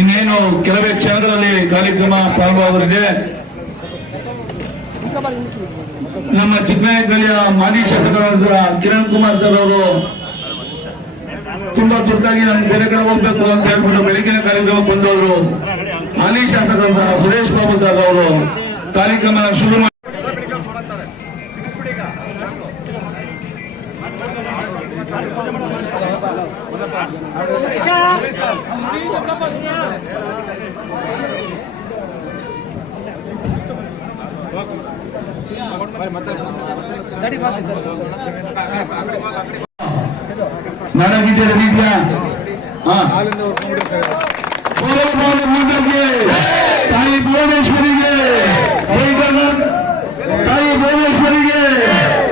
ಇನ್ನೇನು ಕೆಲವೇ ಕ್ಷಣಗಳಲ್ಲಿ ಕಾರ್ಯಕ್ರಮ ಪ್ರಾರಂಭವಾಗಲಿದೆ. ನಮ್ಮ ಚಿಕ್ಕನಾಯಕನಹಳ್ಳಿಯ ಮಾಜಿ ಶಾಸಕರಾದ ಕಿರಣ್ ಕುಮಾರ್ ಸರ್ ಅವರು ತುಂಬಾ ತುರ್ತಾಗಿ ನಮ್ಗೆ ಬೇರೆ ಕಡೆ ಹೋಗ್ಬೇಕು ಅಂತ ಹೇಳ್ಬಿಟ್ಟು ಬೆಳಗಿನ ಕಾರ್ಯಕ್ರಮ ಬಂದವರು. ಹಾಲಿ ಶಾಸಕರಾದ ಸುರೇಶ್ ಬಾಬು ಸರ್ ಅವರು ಕಾರ್ಯಕ್ರಮ ಶುರು ಮಾಡಿ ನನಗಿದ್ದ ರೀತಿಯ ತಾಯಿ ಭುವನೇಶ್ವರಿಗೆ ಜೈ ಕರ್ನಾಟಕ, ತಾಯಿ ಭುವನೇಶ್ವರಿಗೆ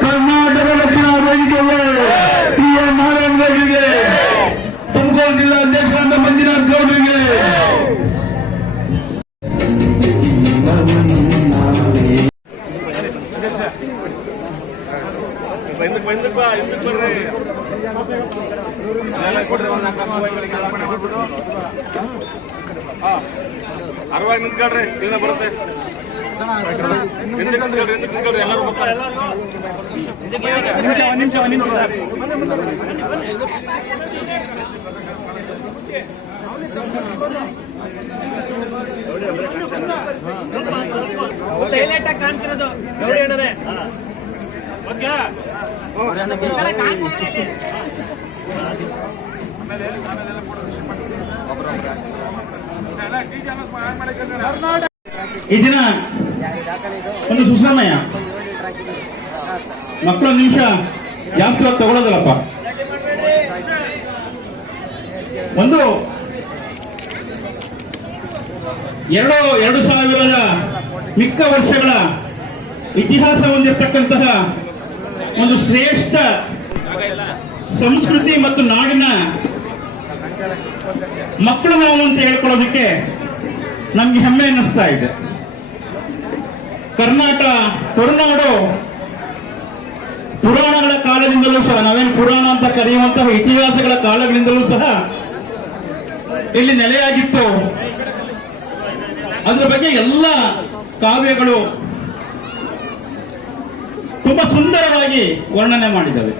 ಕರ್ನಾಟಕ ರಕ್ಷಣಾ ವೇದಿಕೆಗೆ ಸಿಎಂ ನಾರಾಯಣ ರೆಡ್ಡಿಗೆ, ತುಮಕೂರು ಜಿಲ್ಲಾ ಅಧ್ಯಕ್ಷರಾದ ಮಂಜುನಾಥ್ ಗೌಡರಿಗೆ, ಅರವಾಗಿ ನಿಂತ್ಕೊಳ್ರಿ, ತಿನ್ನ ಬರುತ್ತೆ. ಎಲ್ಲರೂ ಬರ್ತಾರೆ. ಹೈಲೈಟ್ ಆಗಿ ಕಾಣ್ತಿರೋದು ಗೌರಿ ಅಣ್ಣರೇ. ಈ ದಿನ ಒಂದು ಸುಸಮಯ, ಮಕ್ಕಳು ನಿಮಿಷ ಜಾಸ್ತಿ ಹೊತ್ತು ತಗೊಳ್ಳೋದಲ್ಲಪ್ಪ. ಒಂದು 2000 ಮಿಕ್ಕ ವರ್ಷಗಳ ಇತಿಹಾಸ ಹೊಂದಿರತಕ್ಕಂತಹ ಒಂದು ಶ್ರೇಷ್ಠ ಸಂಸ್ಕೃತಿ ಮತ್ತು ನಾಡಿನ ಮಕ್ಕಳು ನಾವು ಅಂತ ಹೇಳ್ಕೊಳ್ಳೋದಕ್ಕೆ ನಮ್ಗೆ ಹೆಮ್ಮೆ ಅನ್ನಿಸ್ತಾ ಇದೆ. ಕರುನಾಡು ಪುರಾಣಗಳ ಕಾಲದಿಂದಲೂ ಸಹ, ನಾವೇನು ಪುರಾಣ ಅಂತ ಕರೆಯುವಂತಹ ಇತಿಹಾಸಗಳ ಕಾಲಗಳಿಂದಲೂ ಸಹ ಇಲ್ಲಿ ನೆಲೆಯಾಗಿತ್ತು. ಅದರ ಬಗ್ಗೆ ಎಲ್ಲ ಕಾವ್ಯಗಳು ತುಂಬಾ ಸುಂದರವಾಗಿ ವರ್ಣನೆ ಮಾಡಿದ್ದಾವೆ.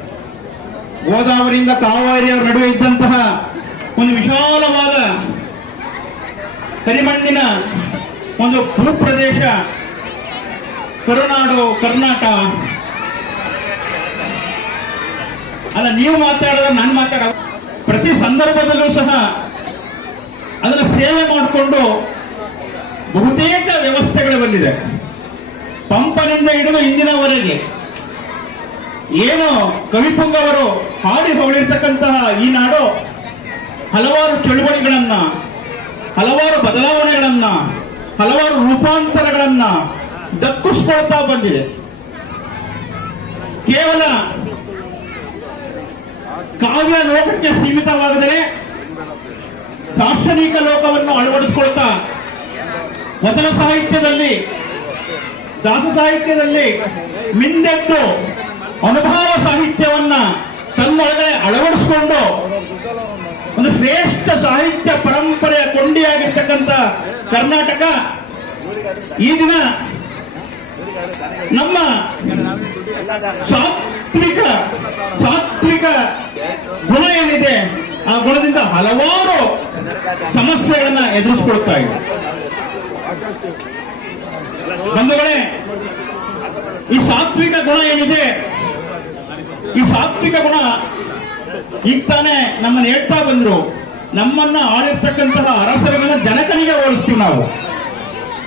ಗೋದಾವರಿಯಿಂದ ಕಾವೇರಿಯವರ ನಡುವೆ ಇದ್ದಂತಹ ಒಂದು ವಿಶಾಲವಾದ ಕರಿಮಣ್ಣಿನ ಒಂದು ಭೂಪ್ರದೇಶ ಕರುನಾಡು, ಕರ್ನಾಟಕ. ಅಲ್ಲ, ನೀವು ಮಾತಾಡೋದು ನಾನು ಮಾತಾಡೋದು, ಪ್ರತಿ ಸಂದರ್ಭದಲ್ಲೂ ಸಹ ಅದನ್ನು ಸೇವೆ ಮಾಡಿಕೊಂಡು ಬಹುತೇಕ ವ್ಯವಸ್ಥೆಗಳು ಬಂದಿದೆ. ಪಂಪನಿಂದ ಹಿಡಿದು ಇಂದಿನವರೆಗೆ ಏನು ಕವಿಪುಂಗವರು ಹಾಡಿ ಹೊಗಳಿರ್ತಕ್ಕಂತಹ ಈ ನಾಡು ಹಲವಾರು ಚಳುವಳಿಗಳನ್ನ, ಹಲವಾರು ಬದಲಾವಣೆಗಳನ್ನ, ಹಲವಾರು ರೂಪಾಂತರಗಳನ್ನ ದಕ್ಕಿಸ್ಕೊಳ್ತಾ ಬಂದಿದೆ. ಕೇವಲ ಕಾವ್ಯ ಲೋಕಕ್ಕೆ ಸೀಮಿತವಾಗದೆ ದಾರ್ಶನಿಕ ಲೋಕವನ್ನು ಅಳವಡಿಸಿಕೊಳ್ತಾ ವಚನ ಸಾಹಿತ್ಯದಲ್ಲಿ, ದಾಸ ಸಾಹಿತ್ಯದಲ್ಲಿ ಮಿಂದೆದ್ದು ಅನುಭವ ಸಾಹಿತ್ಯವನ್ನ ತನ್ನೊಳಗೆ ಅಳವಡಿಸಿಕೊಂಡು ಒಂದು ಶ್ರೇಷ್ಠ ಸಾಹಿತ್ಯ ಪರಂಪರೆಯ ಕೊಂಡಿಯಾಗಿರ್ತಕ್ಕಂಥ ಕರ್ನಾಟಕ ಈ ದಿನ ನಮ್ಮ ಸಾತ್ವಿಕ ಗುಣ ಏನಿದೆ ಆ ಗುಣದಿಂದ ಹಲವಾರು ಸಮಸ್ಯೆಗಳನ್ನ ಎದುರಿಸಿಕೊಳ್ತಾ ಇದೆ. ಬಂಧುಗಳೇ, ಈ ಸಾತ್ವಿಕ ಗುಣ ಏನಿದೆ, ಈ ಸಾತ್ವಿಕ ಗುಣ ಈಗ ತಾನೇ ನಮ್ಮನ್ನು ಹೇಳ್ತಾ ಬಂದ್ರು. ನಮ್ಮನ್ನ ಆಳಿರ್ತಕ್ಕಂತಹ ಅರಸರುಗಳನ್ನ ಜನಕನಿಗೆ ಹೋಲಿಸ್ತೀವಿ ನಾವು.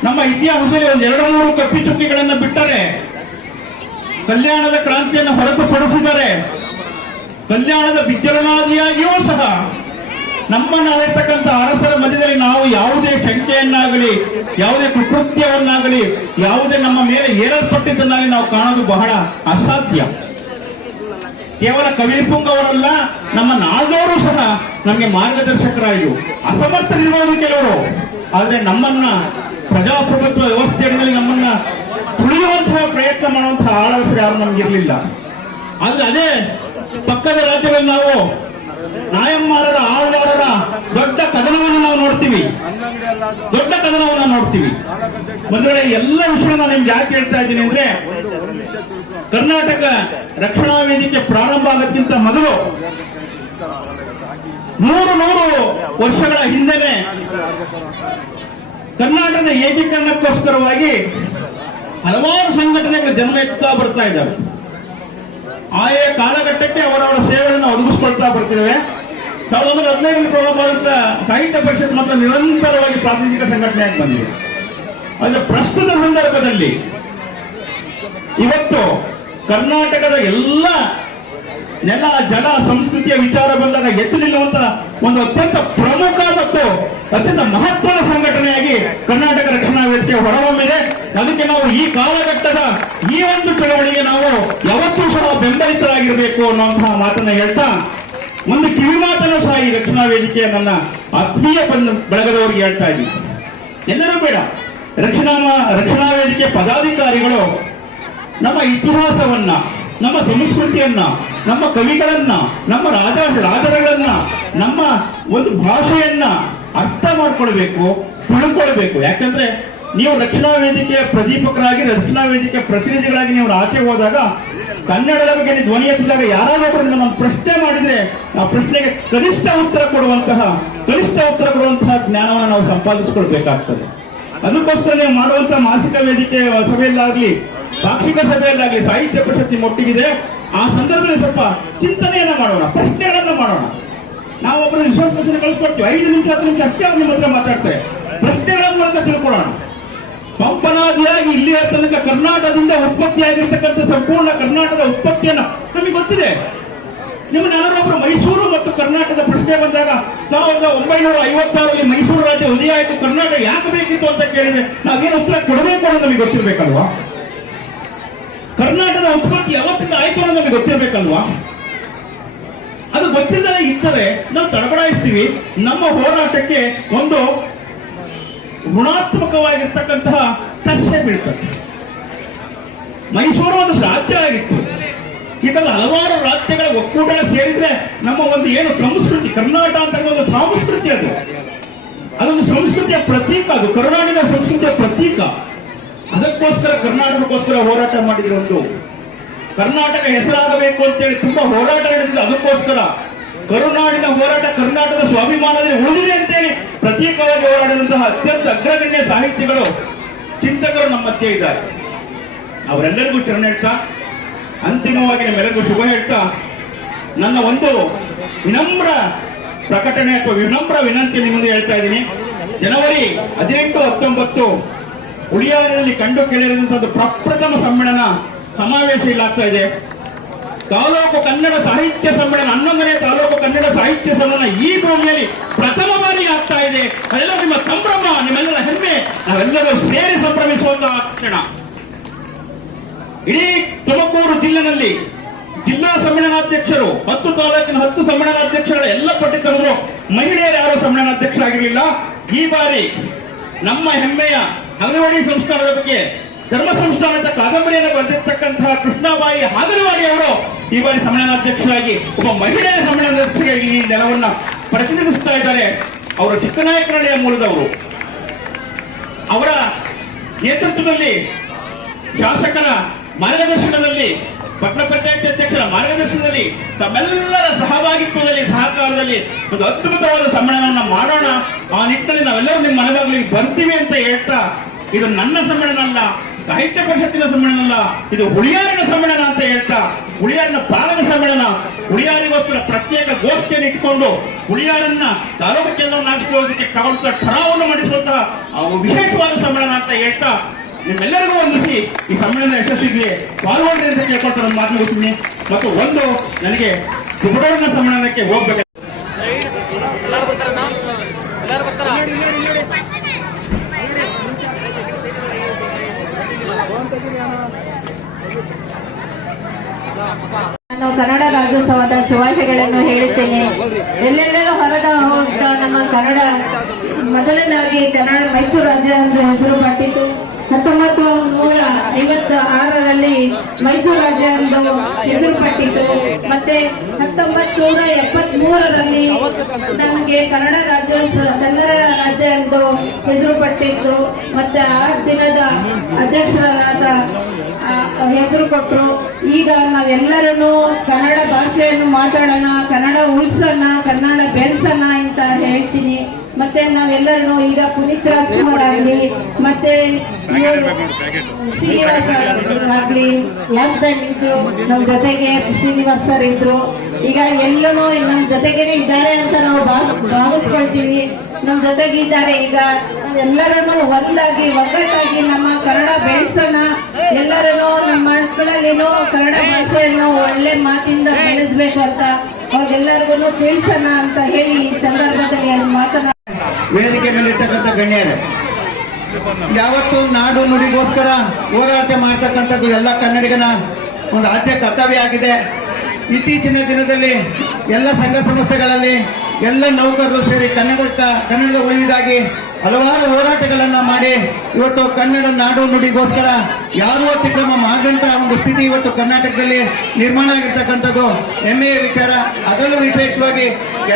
ನಮ್ಮ ಇತಿಹಾಸದಲ್ಲಿ ಒಂದು 2-3 ಕಪ್ಪಿಚುಕ್ಕಿಗಳನ್ನ ಬಿಟ್ಟರೆ ಕಲ್ಯಾಣದ ಕ್ರಾಂತಿಯನ್ನು ಹೊರತುಪಡಿಸಿದರೆ, ಕಲ್ಯಾಣದ ವಿಜೃಂಭಣಾದಿಯಾಗಿಯೂ ಸಹ ನಮ್ಮನ್ನು ಆಳಿರ್ತಕ್ಕಂಥ ಅರಸರ ಮಧ್ಯದಲ್ಲಿ ನಾವು ಯಾವುದೇ ಶಂಕೆಯನ್ನಾಗಲಿ, ಯಾವುದೇ ಕುಕೃತ್ಯವನ್ನಾಗಲಿ, ಯಾವುದೇ ನಮ್ಮ ಮೇಲೆ ಏರಲ್ಪಟ್ಟಿದ್ದನ್ನಾಗಲಿ ನಾವು ಕಾಣೋದು ಬಹಳ ಅಸಾಧ್ಯ. ಕೇವಲ ಕವಿಪುಂಗವರಲ್ಲ, ನಮ್ಮ ನಾಲ್ವರು ಸಹ ನಮಗೆ ಮಾರ್ಗದರ್ಶಕರಾಯಿತು. ಅಸಮರ್ಥರಿರ್ಬೋದು ಕೆಲವರು, ಆದರೆ ನಮ್ಮನ್ನ ಪ್ರಜಾಪ್ರಭುತ್ವ ವ್ಯವಸ್ಥೆಯಲ್ಲಿ ನಮ್ಮನ್ನ ತುಳಿಯುವಂತಹ ಪ್ರಯತ್ನ ಮಾಡುವಂತಹ ಆಳವಸರು ಯಾರು ನಮ್ಗಿರ್ಲಿಲ್ಲ. ಆದ್ರೆ ಅದೇ ಪಕ್ಕದ ರಾಜ್ಯಗಳಲ್ಲಿ ನಾವು ನಾಯಂಮಾರರ ಆಳ್ವಾರರ ದೊಡ್ಡ ಕದನವನ್ನು ನಾವು ನೋಡ್ತೀವಿ. ಬಂದ್ರೆ ಎಲ್ಲ ವಿಷಯ ನಾನು ನಿಮ್ಗೆ ಯಾಕೆ ಹೇಳ್ತಾ ಇದ್ದೀನಿ ಅಂದ್ರೆ, ಕರ್ನಾಟಕ ರಕ್ಷಣಾ ವೇದಿಕೆ ಪ್ರಾರಂಭ ಆಗೋಕ್ಕಿಂತ ಮೊದಲು 100 ವರ್ಷಗಳ ಹಿಂದೆನೆ ಕರ್ನಾಟಕದ ಏಕೀಕರಣಕ್ಕೋಸ್ಕರವಾಗಿ ಹಲವಾರು ಸಂಘಟನೆಗಳು ಜನ್ಮ ಎತ್ತಾ ಬರ್ತಾ ಇದ್ದಾವೆ. ಆಯಾ ಕಾಲಘಟ್ಟಕ್ಕೆ ಅವರವರ ಸೇವೆಗಳನ್ನು ಒದಗಿಸ್ಕೊಳ್ತಾ ಬರ್ತಿದ್ದೇವೆ. 1915 ಪ್ರಾರಂಭವಾದ ಸಾಹಿತ್ಯ ಪರಿಷತ್ ಮಾತ್ರ ನಿರಂತರವಾಗಿ ಪ್ರಾದೇಶಿಕ ಸಂಘಟನೆಯಾಗಿ ಬಂದಿದೆ. ಆದರೆ ಪ್ರಸ್ತುತ ಸಂದರ್ಭದಲ್ಲಿ ಇವತ್ತು ಕರ್ನಾಟಕದ ಎಲ್ಲ ನೆಲ ಜಲ ಸಂಸ್ಕೃತಿಯ ವಿಚಾರ ಬಂದಾಗ ಎದ್ದು ನಿಲ್ಲುವಂತ ಒಂದು ಅತ್ಯಂತ ಪ್ರಮುಖ ಮತ್ತು ಅತ್ಯಂತ ಮಹತ್ವದ ಸಂಘಟನೆಯಾಗಿ ಕರ್ನಾಟಕ ರಕ್ಷಣಾ ವೇದಿಕೆ ಹೊರಹೊಮ್ಮಿದೆ. ಅದಕ್ಕೆ ನಾವು ಈ ಕಾಲಘಟ್ಟದ ಈ ಒಂದು ಚಳವಳಿಗೆ ನಾವು ಯಾವತ್ತೂ ಸಹ ಬೆಂಬಲಿತರಾಗಿರಬೇಕು ಅನ್ನುವಂತಹ ಮಾತನ್ನ ಹೇಳ್ತಾ, ಒಂದು ಕಿವಿ ಮಾತನ್ನು ಸಹ ಈ ರಕ್ಷಣಾ ವೇದಿಕೆಯ ನನ್ನ ಆತ್ಮೀಯ ಬಳಗದವರಿಗೆ ಹೇಳ್ತಾ ಇದ್ದೀನಿ. ಎಲ್ಲರೂ ಬೇಡ, ರಕ್ಷಣಾ ವೇದಿಕೆ ಪದಾಧಿಕಾರಿಗಳು ನಮ್ಮ ಇತಿಹಾಸವನ್ನ, ನಮ್ಮ ಸಂಸ್ಕೃತಿಯನ್ನ, ನಮ್ಮ ಕವಿಗಳನ್ನ, ನಮ್ಮ ರಾಜರುಗಳನ್ನ, ನಮ್ಮ ಒಂದು ಭಾಷೆಯನ್ನ ಅರ್ಥ ಮಾಡ್ಕೊಳ್ಬೇಕು, ತಿಳ್ಕೊಳ್ಬೇಕು. ಯಾಕಂದ್ರೆ ನೀವು ರಕ್ಷಣಾ ವೇದಿಕೆಯ ಪ್ರದೀಪಕರಾಗಿ, ರಕ್ಷಣಾ ವೇದಿಕೆಯ ಪ್ರತಿನಿಧಿಗಳಾಗಿ ನೀವು ಆಚೆ ಹೋದಾಗ ಕನ್ನಡದ ಬಗ್ಗೆ ಧ್ವನಿ ಎತ್ತಿದಾಗ ಯಾರಾದರೂ ನಮ್ಮ ಪ್ರಶ್ನೆ ಮಾಡಿದ್ರೆ ಆ ಪ್ರಶ್ನೆಗೆ ಕನಿಷ್ಠ ಉತ್ತರ ಕೊಡುವಂತಹ ಜ್ಞಾನವನ್ನು ನಾವು ಸಂಪಾದಿಸಿಕೊಳ್ಬೇಕಾಗ್ತದೆ. ಅದಕ್ಕೋಸ್ಕರ ನೀವು ಮಾಡುವಂತಹ ಮಾಸಿಕ ವೇದಿಕೆ ಸಭೆಯಲ್ಲಾಗ್ಲಿ, ಪಾಕ್ಷಿಕ ಸಭೆಯಲ್ಲಾಗಲಿ ಸಾಹಿತ್ಯ ಪರಿಷತ್ತಿ ಮೊಟ್ಟಿಗಿದೆ. ಆ ಸಂದರ್ಭದಲ್ಲಿ ಸ್ವಲ್ಪ ಚಿಂತನೆಯನ್ನ ಮಾಡೋಣ, ಪ್ರಶ್ನೆಗಳನ್ನ ಮಾಡೋಣ. ನಾವು ಒಬ್ಬರು ರಿಸರ್ಚ್ ಪ್ರಶ್ನೆ ಕಳಿಸ್ಕೊಡ್ತೀವಿ, 5 ನಿಮಿಷ 10 ನಿಮಿಷ ಅಷ್ಟೇ ಅವ್ರ ನಿಮ್ಮ ಹತ್ರ ಮಾತಾಡ್ತಾರೆ. ಪ್ರಶ್ನೆಗಳ ಮೂಲಕ ತಿಳ್ಕೊಳ್ಳೋಣ. ಪಂಪನಾದಿಯಾಗಿ ಇಲ್ಲಿಯ ತನಕ ಕರ್ನಾಟಕದಿಂದ ಉತ್ಪತ್ತಿಯಾಗಿರ್ತಕ್ಕಂಥ ಸಂಪೂರ್ಣ ಕರ್ನಾಟಕದ ಉತ್ಪತ್ತಿಯನ್ನ ನಮಗೆ ಗೊತ್ತಿದೆ. ನಿಮ್ಮನ್ನ ಯಾರೊಬ್ಬರು ಮೈಸೂರು ಮತ್ತು ಕರ್ನಾಟಕದ ಪ್ರಶ್ನೆ ಬಂದಾಗ 1956ರಲ್ಲಿ ಮೈಸೂರು ರಾಜ್ಯ ಉದಯ ಆಯಿತು, ಕರ್ನಾಟಕ ಯಾಕೆ ಬೇಕಿತ್ತು ಅಂತ ಕೇಳಿದ್ರೆ ನಾವೇನು ಉತ್ತರ ಕೊಡಬೇಕು ಅನ್ನೋದು ನಮಗೆ ಗೊತ್ತಿರ್ಬೇಕಲ್ವಾ? ಕರ್ನಾಟಕದ ಉತ್ಪತ್ತಿ ಯಾವತ್ತಿಂದ ಆಯ್ತು ಅನ್ನೋದು ನಮಗೆ ಗೊತ್ತಿರ್ಬೇಕಲ್ವಾ? ಅದು ಗೊತ್ತಿಲ್ಲದೆ ಇದ್ದರೆ ನಾವು ತಡಬಡಾಯಿಸ್ತೀವಿ. ನಮ್ಮ ಹೋರಾಟಕ್ಕೆ ಒಂದು ಋಣಾತ್ಮಕವಾಗಿರ್ತಕ್ಕಂತಹ ತಸ್ಸೆ ಬೀಳ್ತದೆ. ಮೈಸೂರು ಒಂದು ರಾಜ್ಯ ಆಗಿತ್ತು. ಈ ತರ ಹಲವಾರು ರಾಜ್ಯಗಳ ಒಕ್ಕೂಟ ಸೇರಿದ್ರೆ ನಮ್ಮ ಒಂದು ಏನು ಸಂಸ್ಕೃತಿ, ಕರ್ನಾಟಕ ಅಂತ ಒಂದು ಸಂಸ್ಕೃತಿ, ಅದೊಂದು ಸಂಸ್ಕೃತಿಯ ಪ್ರತೀಕ, ಅದು ಕರ್ನಾಟಕದ ಸಂಸ್ಕೃತಿಯ ಪ್ರತೀಕ. ಅದಕ್ಕೋಸ್ಕರ ಕರ್ನಾಟಕಕ್ಕೋಸ್ಕರ ಹೋರಾಟ ಮಾಡಿದ್ರು. ಕರ್ನಾಟಕ ಹೆಸರಾಗಬೇಕು ಅಂತೇಳಿ ತುಂಬಾ ಹೋರಾಟ ನಡೆಸಿದ್ರು. ಅದಕ್ಕೋಸ್ಕರ ಕರುನಾಡಿನ ಹೋರಾಟ ಕರ್ನಾಟಕದ ಸ್ವಾಭಿಮಾನದಲ್ಲಿ ಉಳಿದಿದೆ ಅಂತೇಳಿ ಪ್ರತ್ಯೇಕವಾಗಿ ಹೋರಾಡಿದಂತಹ ಅತ್ಯಂತ ಅಗ್ರಗಣ್ಯ ಸಾಹಿತಿಗಳು, ಚಿಂತಕರು ನಮ್ಮ ಮಧ್ಯೆ ಇದ್ದಾರೆ. ಅವರೆಲ್ಲರಿಗೂ ಶರಣ ಹೇಳ್ತಾ, ಅಂತಿಮವಾಗಿ ನಮ್ಮೆಲ್ಲರಿಗೂ ಶುಭ ಹೇಳ್ತಾ, ನನ್ನ ಒಂದು ವಿನಮ್ರ ಪ್ರಕಟಣೆ ಅಥವಾ ವಿನಮ್ರ ವಿನಂತಿ ನಿಮ್ಮದು ಹೇಳ್ತಾ ಇದ್ದೀನಿ. ಜನವರಿ 18, 19 ಉಳಿಯಾರಿನಲ್ಲಿ ಕಂಡು ಕೇಳಿರುವಂತಹ ಪ್ರಪ್ರಥಮ ಸಮ್ಮೇಳನ ಸಮಾವೇಶ ಇಲ್ಲಾಗ್ತಾ ಇದೆ. ತಾಲೂಕು ಕನ್ನಡ ಸಾಹಿತ್ಯ ಸಮ್ಮೇಳನ, 11ನೇ ತಾಲೂಕು ಕನ್ನಡ ಸಾಹಿತ್ಯ ಸಮ್ಮೇಳನ ಈ ಭೂಮಿಯಲ್ಲಿ ಪ್ರಥಮ ಬಾರಿಗೆ ಆಗ್ತಾ ಇದೆ. ಅದೆಲ್ಲ ನಿಮ್ಮ ಸಂಭ್ರಮ, ನಿಮ್ಮೆಲ್ಲರ ಹೆಮ್ಮೆ, ನಾವೆಲ್ಲರೂ ಸೇರಿ ಸಂಭ್ರಮಿಸುವಂತಹ ಕ್ಷಣ. ಇಡೀ ತುಮಕೂರು ಜಿಲ್ಲೆನಲ್ಲಿ ಜಿಲ್ಲಾ ಸಮ್ಮೇಳನಾಧ್ಯಕ್ಷರು 10 ತಾಲೂಕಿನ 10 ಸಮ್ಮೇಳನಾಧ್ಯಕ್ಷರ ಎಲ್ಲ ಪಟ್ಟಿ ತೆಗೆದ್ರು, ಮಹಿಳೆಯರು ಯಾರು ಸಮ್ಮೇಳನಾಧ್ಯಕ್ಷರಾಗಿರಲಿಲ್ಲ. ಈ ಬಾರಿ ನಮ್ಮ ಹೆಮ್ಮೆಯ ಹಗಲವಾಡಿ ಸಂಸ್ಥಾನದ ಬಗ್ಗೆ ಧರ್ಮ ಸಂಸ್ಥಾನದ ಕಾದಂಬರಿಯನ್ನು ಬರೆದಿರ್ತಕ್ಕಂತಹ ಕೃಷ್ಣಾಬಾಯಿ ಹಾಗಲವಾಡಿ ಅವರು ಈ ಬಾರಿ ಸಮ್ಮೇಳನಾಧ್ಯಕ್ಷರಾಗಿ ಒಬ್ಬ ಮಹಿಳೆಯ ಸಮ್ಮೇಳನಾಧ್ಯಕ್ಷರಾಗಿ ಈ ನೆಲವನ್ನ ಪ್ರತಿನಿಧಿಸ್ತಾ ಇದ್ದಾರೆ. ಅವರು ಚಿಕ್ಕನಾಯಕನಹಳ್ಳಿಯ ಮೂಲದವರು. ಅವರ ನೇತೃತ್ವದಲ್ಲಿ, ಶಾಸಕರ ಮಾರ್ಗದರ್ಶನದಲ್ಲಿ, ಪಟ್ಟಣ ಪಂಚಾಯತ್ ಅಧ್ಯಕ್ಷರ ಮಾರ್ಗದರ್ಶನದಲ್ಲಿ, ತಮ್ಮೆಲ್ಲರ ಸಹಭಾಗಿತ್ವದಲ್ಲಿ, ಸಹಕಾರದಲ್ಲಿ ಒಂದು ಅದ್ಭುತವಾದ ಸಮ್ಮೇಳನವನ್ನು ಮಾಡೋಣ. ಆ ನಿಟ್ಟಿನಲ್ಲಿ ನಾವೆಲ್ಲರೂ ನಿಮ್ಮ ಮನೆಗಾಗಲಿಗೆ ಬರ್ತೀವಿ ಅಂತ ಹೇಳ್ತಾ, ಇದು ನನ್ನ ಸಮ್ಮೇಳನ ಅಲ್ಲ, ಸಾಹಿತ್ಯ ಪರಿಷತ್ತಿನ ಸಮ್ಮೇಳನ ಅಲ್ಲ, ಇದು ಹುಳಿಯಾರಿನ ಸಮ್ಮೇಳನ ಅಂತ ಹೇಳ್ತಾ, ಹುಳಿಯಾರಿನ ಪ್ರಾರಂಭ ಸಮ್ಮೇಳನ, ಹುಳಿಯಾರಿಗೋಸ್ಕರ ಪ್ರತ್ಯೇಕ ಗೋಷ್ಠಿಯನ್ನು ಇಟ್ಕೊಂಡು ಹುಳಿಯಾರನ್ನ ತಾಲೂಕು ಕೇಂದ್ರವನ್ನಾಗಿಸುವುದಕ್ಕೆ ಕಾವಲುತ್ತ ಠರಾವನ್ನು ಮಾಡಿಸುವಂತಹ ವಿಶೇಷವಾದ ಸಮ್ಮೇಳನ ಅಂತ ಹೇಳ್ತಾ, ನಿಮ್ಮೆಲ್ಲರಿಗೂ ವಂದಿಸಿ ಈ ಸಮ್ಮೇಳನ ಯಶಸ್ವಿಗೆ ಪಾಲ್ಗೊಂಡ್ರೆ ಅಂತ ಕೇಳ್ಕೊಳ್ತಾರೆ ಮಾತನಾಡುತ್ತೀನಿ. ಮತ್ತು ಒಂದು ನನಗೆ ಸುಬ್ರಹ್ಮಣ್ಯ ಸಮ್ಮೇಳನಕ್ಕೆ ಹೋಗ್ಬೇಕು. ನಾನು ಕನ್ನಡ ರಾಜ್ಯೋತ್ಸವದ ಶುಭಾಶಯಗಳನ್ನು ಹೇಳುತ್ತೇನೆ. ಎಲ್ಲೆಲ್ಲರೂ ಹೊರಗೆ ಹೋಗ್ತಾ ನಮ್ಮ ಕನ್ನಡ ಮೊದಲನಾಗಿ ಕನ್ನಡ ಮೈಸೂರು ರಾಜ್ಯ ಎಂದು ಹೆಸರು ಪಟ್ಟಿತು. 1956ರಲ್ಲಿ ಮೈಸೂರು ರಾಜ್ಯ ಎಂದು ಹೆಸರುಪಟ್ಟಿತು. ಮತ್ತೆ 1973ರಲ್ಲಿ ನಮಗೆ ಕನ್ನಡ ರಾಜ್ಯ ಎಂದು ಹೆಸರುಪಟ್ಟಿತ್ತು. ಮತ್ತೆ ಆ ದಿನದ ಅಧ್ಯಕ್ಷರಾದ ಹೆಸರು ಕೊಟ್ಟರು. ಈಗ ನಾವೆಲ್ಲರೂ ಕನ್ನಡ ಭಾಷೆಯನ್ನು ಮಾತಾಡೋಣ, ಕನ್ನಡ ಉಳಿಸೋಣ, ಕನ್ನಡ ಬೆಳೆಸೋಣ ಅಂತ ಹೇಳ್ತೀನಿ. ಮತ್ತೆ ನಾವೆಲ್ಲರೂ ಈಗ ಪುನೀತ್ ರಾಜ್ಕುಮಾರ್ ಆಗ್ಲಿ, ಮತ್ತೆ ಶ್ರೀನಿವಾಸ ಆಗ್ಲಿ, ಇದ್ರು ನಮ್ ಜೊತೆಗೆ ಶ್ರೀನಿವಾಸ್ ಸರ್ ಇದ್ರು. ಈಗ ಎಲ್ಲರೂ ನಮ್ ಜೊತೆಗೇನೆ ಇದ್ದಾರೆ ಅಂತ ನಾವು ಭಾವಿಸ್ಕೊಳ್ತೀವಿ. ನಮ್ ಜೊತೆಗೆ ಇದ್ದಾರೆ. ಈಗ ಎಲ್ಲರೂ ಒಂದಾಗಿ ಒಗ್ಗಟ್ಟಾಗಿ ನಮ್ಮ ಕನ್ನಡ ಬೆಳೆಸೋಣ. ಎಲ್ಲರೂ ನಮ್ಮ ಮನಸ್ಸುಗಳಲ್ಲಿನೂ ಕನ್ನಡ ಭಾಷೆಯನ್ನು ಒಳ್ಳೆ ಮಾತಿಂದ ಬೆಳೆಸ್ಬೇಕು ಅಂತ ಅವ್ರಿಗೆಲ್ಲರಿಗೂ ತಿಳಿಸೋಣ ಅಂತ ಹೇಳಿ ಈ ಸಂದರ್ಭದಲ್ಲಿ ಮಾತನಾಡ ವೇದಿಕೆ ಮೇಲಿರ್ತಕ್ಕಂಥ ಗಣ್ಯರೇ, ಯಾವತ್ತು ನಾಡು ನುಡಿಗೋಸ್ಕರ ಹೋರಾಟ ಮಾಡ್ತಕ್ಕಂಥದ್ದು ಎಲ್ಲ ಕನ್ನಡಿಗನ ಒಂದು ಆದ್ಯ ಕರ್ತವ್ಯ ಆಗಿದೆ. ಇತ್ತೀಚಿನ ದಿನದಲ್ಲಿ ಎಲ್ಲ ಸಂಘ ಸಂಸ್ಥೆಗಳಲ್ಲಿ ಎಲ್ಲ ನೌಕರರು ಸೇರಿ ಕನ್ನಡದ ಉಳಿವಿಗಾಗಿ ಹಲವಾರು ಹೋರಾಟಗಳನ್ನ ಮಾಡಿ ಇವತ್ತು ಕನ್ನಡ ನಾಡು ನುಡಿಗೋಸ್ಕರ ಯಾರೂ ಅತಿಕ್ರಮ ಮಾಡಿದಂತಹ ಒಂದು ಸ್ಥಿತಿ ಇವತ್ತು ಕರ್ನಾಟಕದಲ್ಲಿ ನಿರ್ಮಾಣ ಆಗಿರ್ತಕ್ಕಂಥದ್ದು ಹೆಮ್ಮೆಯ ವಿಚಾರ. ಅದರಲ್ಲೂ ವಿಶೇಷವಾಗಿ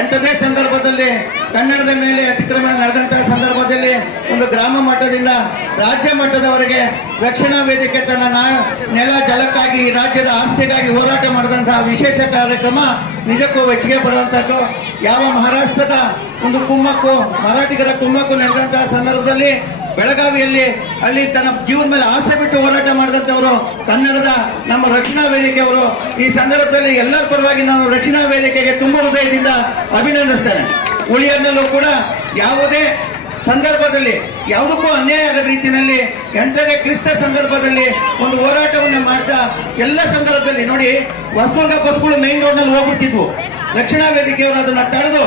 ಎಂಥದೇ ಸಂದರ್ಭದಲ್ಲಿ ಕನ್ನಡದ ಮೇಲೆ ಅತಿಕ್ರಮಣ ನಡೆದಂತಹ ಸಂದರ್ಭದಲ್ಲಿ ಒಂದು ಗ್ರಾಮ ಮಟ್ಟದಿಂದ ರಾಜ್ಯ ಮಟ್ಟದವರೆಗೆ ರಕ್ಷಣಾ ವೇದಿಕೆ ತನ್ನ ನೆಲ ಜಲಕ್ಕಾಗಿ ರಾಜ್ಯದ ಆಸ್ತಿಗಾಗಿ ಹೋರಾಟ ಮಾಡಿದಂತಹ ವಿಶೇಷ ಕಾರ್ಯಕ್ರಮ ನಿಜಕ್ಕೂ ಮೆಚ್ಚುಗೆ ಪಡುವಂತದ್ದು. ಯಾವ ಮಹಾರಾಷ್ಟ್ರದ ಒಂದು ಕುಮ್ಮಕ್ಕು, ಮರಾಠಿಗರ ಕುಮ್ಮಕ್ಕು ನಡೆದಂತಹ ಸಂದರ್ಭದಲ್ಲಿ ಬೆಳಗಾವಿಯಲ್ಲಿ ಅಲ್ಲಿ ತನ್ನ ಜೀವನ ಮೇಲೆ ಆಸೆ ಬಿಟ್ಟು ಹೋರಾಟ ಮಾಡಿದಂತವರು ಕನ್ನಡದ ನಮ್ಮ ರಕ್ಷಣಾ ವೇದಿಕೆಯವರು. ಈ ಸಂದರ್ಭದಲ್ಲಿ ಎಲ್ಲರ ಪರವಾಗಿ ನಾನು ರಕ್ಷಣಾ ವೇದಿಕೆಗೆ ತುಂಬ ಹೃದಯದಿಂದ ಅಭಿನಂದಿಸ್ತೇನೆ. ಉಳಿಯನ್ನಲ್ಲೂ ಕೂಡ ಯಾವುದೇ ಸಂದರ್ಭದಲ್ಲಿ ಯಾವುದಕ್ಕೂ ಅನ್ಯಾಯ ಆಗದ ರೀತಿಯಲ್ಲಿ ಎಂಟನೇ ಕ್ಲಿಷ್ಟ ಸಂದರ್ಭದಲ್ಲಿ ಒಂದು ಹೋರಾಟವನ್ನು ಮಾಡ್ತಾ ಎಲ್ಲ ಸಂದರ್ಭದಲ್ಲಿ ನೋಡಿ, ಬಸ್ಗಳು ಮೈನ್ ರೋಡ್ ನಲ್ಲಿ ಹೋಗ್ಬಿಡ್ತಿದ್ವು. ರಕ್ಷಣಾ ವೇದಿಕೆಯವರು ಅದನ್ನ ತಡೆದು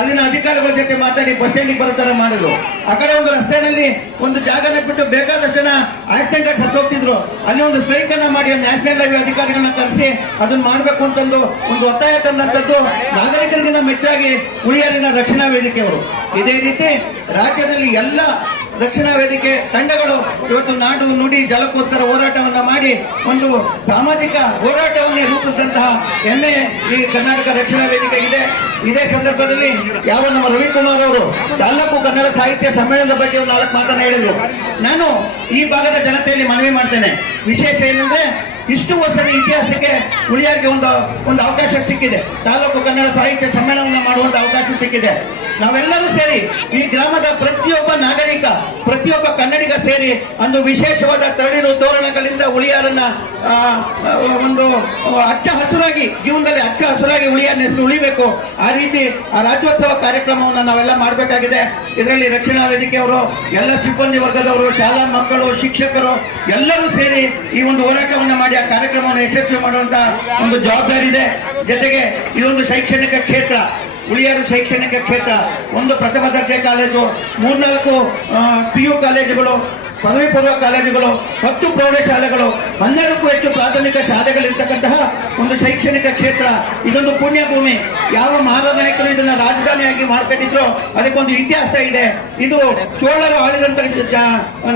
ಅಲ್ಲಿನ ಅಧಿಕಾರಿಗಳ ಜೊತೆ ಮಾತಾಡಿ ಬಸ್ ಸ್ಟ್ಯಾಂಡಿಗೆ ಬರೋ ತರ ಮಾಡಿದ್ರು. ಆ ಕಡೆ ಒಂದು ರಸ್ತೆನಲ್ಲಿ ಒಂದು ಜಾಗನ ಬಿಟ್ಟು ಬೇಕಾದಷ್ಟು ಜನ ಆಕ್ಸಿಡೆಂಟ್ ಆಗಿ ಸತ್ತು ಹೋಗ್ತಿದ್ರು. ಅಲ್ಲಿ ಒಂದು ಸ್ಟ್ರೈಕ್ ಅನ್ನ ಮಾಡಿ ನ್ಯಾಷನಲ್ ಹೈವೇ ಅಧಿಕಾರಿಗಳನ್ನ ಕರೆಸಿ ಅದನ್ನ ಮಾಡಬೇಕು ಅಂತಂದು ಒಂದು ಒತ್ತಾಯ ತಂದಂತದ್ದು ನಾಗರಿಕರಿಗಿಂತ ಮೆಚ್ಚಾಗಿ ಉಳಿಯಲಿನ ರಕ್ಷಣಾ ವೇದಿಕೆಯವರು. ಇದೇ ರೀತಿ ರಾಜ್ಯದಲ್ಲಿ ಎಲ್ಲ ರಕ್ಷಣಾ ವೇದಿಕೆ ತಂಡಗಳು ಇವತ್ತು ನಾಡು ನುಡಿ ಜಲಕ್ಕೋಸ್ಕರ ಹೋರಾಟವನ್ನ ಮಾಡಿ ಒಂದು ಸಾಮಾಜಿಕ ಹೋರಾಟವನ್ನೇ ರೂಪಿಸಿದಂತಹ ಹೆಮ್ಮೆ ಈ ಕರ್ನಾಟಕ ರಕ್ಷಣಾ ವೇದಿಕೆ ಇದೆ. ಇದೇ ಸಂದರ್ಭದಲ್ಲಿ ಯಾವ ನಮ್ಮ ರವಿಕುಮಾರ್ ಅವರು ತಾಲೂಕು ಕನ್ನಡ ಸಾಹಿತ್ಯ ಸಮ್ಮೇಳನದ ಬಗ್ಗೆ ಒಂದು 4 ಮಾತನ್ನ ಹೇಳಿದ್ರು. ನಾನು ಈ ಭಾಗದ ಜನತೆಯಲ್ಲಿ ಮನವಿ ಮಾಡ್ತೇನೆ. ವಿಶೇಷ ಏನಂದ್ರೆ ಇಷ್ಟು ವರ್ಷದ ಇತಿಹಾಸಕ್ಕೆ ಉಳಿಯಾರಿಗೆ ಒಂದು ಅವಕಾಶ ಸಿಕ್ಕಿದೆ. ತಾಲೂಕು ಕನ್ನಡ ಸಾಹಿತ್ಯ ಸಮ್ಮೇಳನವನ್ನು ಮಾಡುವಂತ ಅವಕಾಶ ಸಿಕ್ಕಿದೆ. ನಾವೆಲ್ಲರೂ ಸೇರಿ ಈ ಗ್ರಾಮದ ಪ್ರತಿಯೊಬ್ಬ ನಾಗರಿಕ, ಪ್ರತಿಯೊಬ್ಬ ಕನ್ನಡಿಗ ಸೇರಿ ಒಂದು ವಿಶೇಷವಾದ ತಳಿರು ತೋರಣಗಳಿಂದ ಉಳಿಯಾರನ್ನ ಒಂದು ಹಚ್ಚ ಹಸುರಾಗಿ ಜೀವನದಲ್ಲಿ ಹಚ್ಚ ಹಸುರಾಗಿ ಉಳಿಯಾರ ಹೆಸರು ಉಳಿಬೇಕು. ಆ ರೀತಿ ಆ ರಾಜ್ಯೋತ್ಸವ ಕಾರ್ಯಕ್ರಮವನ್ನು ನಾವೆಲ್ಲ ಮಾಡಬೇಕಾಗಿದೆ. ಇದರಲ್ಲಿ ರಕ್ಷಣಾ ವೇದಿಕೆಯವರು, ಎಲ್ಲ ಸಿಬ್ಬಂದಿ ವರ್ಗದವರು, ಶಾಲಾ ಮಕ್ಕಳು, ಶಿಕ್ಷಕರು ಎಲ್ಲರೂ ಸೇರಿ ಈ ಒಂದು ಹೋರಾಟವನ್ನು ಮಾಡಿ ಆ ಕಾರ್ಯಕ್ರಮವನ್ನು ಯಶಸ್ವಿ ಮಾಡುವಂತ ಒಂದು ಜವಾಬ್ದಾರಿ ಇದೆ. ಜೊತೆಗೆ ಇದೊಂದು ಶೈಕ್ಷಣಿಕ ಕ್ಷೇತ್ರ, ಉಳಿಯಾರು ಶೈಕ್ಷಣಿಕ ಕ್ಷೇತ್ರ. ಒಂದು ಪ್ರಥಮ ದರ್ಜೆ ಕಾಲೇಜು, 3-4 PU ಕಾಲೇಜುಗಳು, ಪದವಿ ಪೂರ್ವ ಕಾಲೇಜುಗಳು, 10 ಪ್ರೌಢಶಾಲೆಗಳು, 12ಕ್ಕೂ ಹೆಚ್ಚು ಪ್ರಾಥಮಿಕ ಶಾಲೆಗಳಿರ್ತಕ್ಕಂತಹ ಒಂದು ಶೈಕ್ಷಣಿಕ ಕ್ಷೇತ್ರ. ಇದೊಂದು ಪುಣ್ಯ ಭೂಮಿ. ಯಾವ ಮಹಾರಾಜನಾಯಕರು ಇದನ್ನ ರಾಜಧಾನಿಯಾಗಿ ಮಾಡ್ಕೊಂಡಿದ್ರು ಅದಕ್ಕೊಂದು ಇತಿಹಾಸ ಇದೆ. ಇದು ಚೋಳರು ಆಳಿದಂತ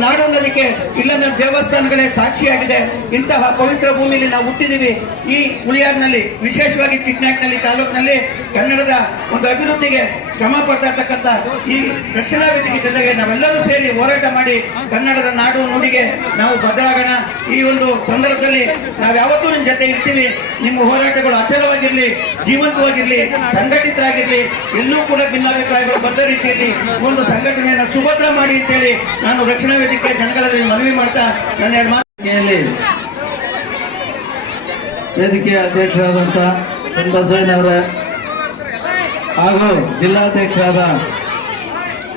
ನಾಡು ಅನ್ನೋದಕ್ಕೆ ಇಲ್ಲಿನ ದೇವಸ್ಥಾನಗಳೇ ಸಾಕ್ಷಿಯಾಗಿದೆ. ಇಂತಹ ಪವಿತ್ರ ಭೂಮಿಯಲ್ಲಿ ನಾವು ಹುಟ್ಟಿದೀವಿ. ಈ ಉಳಿಯಾರ್ನಲ್ಲಿ, ವಿಶೇಷವಾಗಿ ಚಿಕ್ಕನಾಯಕನಹಳ್ಳಿ ತಾಲೂಕಿನಲ್ಲಿ ಕನ್ನಡದ ಒಂದು ಅಭಿವೃದ್ಧಿಗೆ ಶ್ರಮ ಪಡ್ತಾ ಇರ್ತಕ್ಕಂಥ ಈ ರಕ್ಷಣಾ ವೇದಿಕೆ ಜೊತೆಗೆ ನಾವೆಲ್ಲರೂ ಸೇರಿ ಹೋರಾಟ ಮಾಡಿ ಕನ್ನಡದ ನಾಡು ನುಡಿಗೆ ನಾವು ಬದಲಾಗೋಣ. ಈ ಒಂದು ಸಂದರ್ಭದಲ್ಲಿ ನಾವು ಯಾವತ್ತೂ ನಿಮ್ಮ ಜೊತೆ ಇರ್ತೀವಿ. ನಿಮ್ಮ ಹೋರಾಟಗಳು ಅಚಲವಾಗಿರ್ಲಿ, ಜೀವಂತವಾಗಿರ್ಲಿ, ಸಂಘಟಿತರಾಗಿರ್ಲಿ, ಎಲ್ಲೂ ಕೂಡ ಭಿನ್ನಾಭಿಪ್ರಾಯಗಳು ಬದ್ಧ ರೀತಿಯಲ್ಲಿ ಒಂದು ಸಂಘಟನೆಯನ್ನು ಸುಭದ್ರ ಮಾಡಿ ಅಂತೇಳಿ ನಾನು ರಕ್ಷಣಾ ವೇದಿಕೆ ಜನಗಳಲ್ಲಿ ಮನವಿ ಮಾಡ್ತಾ ನನ್ನ ವೇದಿಕೆಯ ಅಧ್ಯಕ್ಷರಾದಂಥ ಬಸವನವರೇ ಹಾಗೂ ಜಿಲ್ಲಾಧ್ಯಕ್ಷರಾದ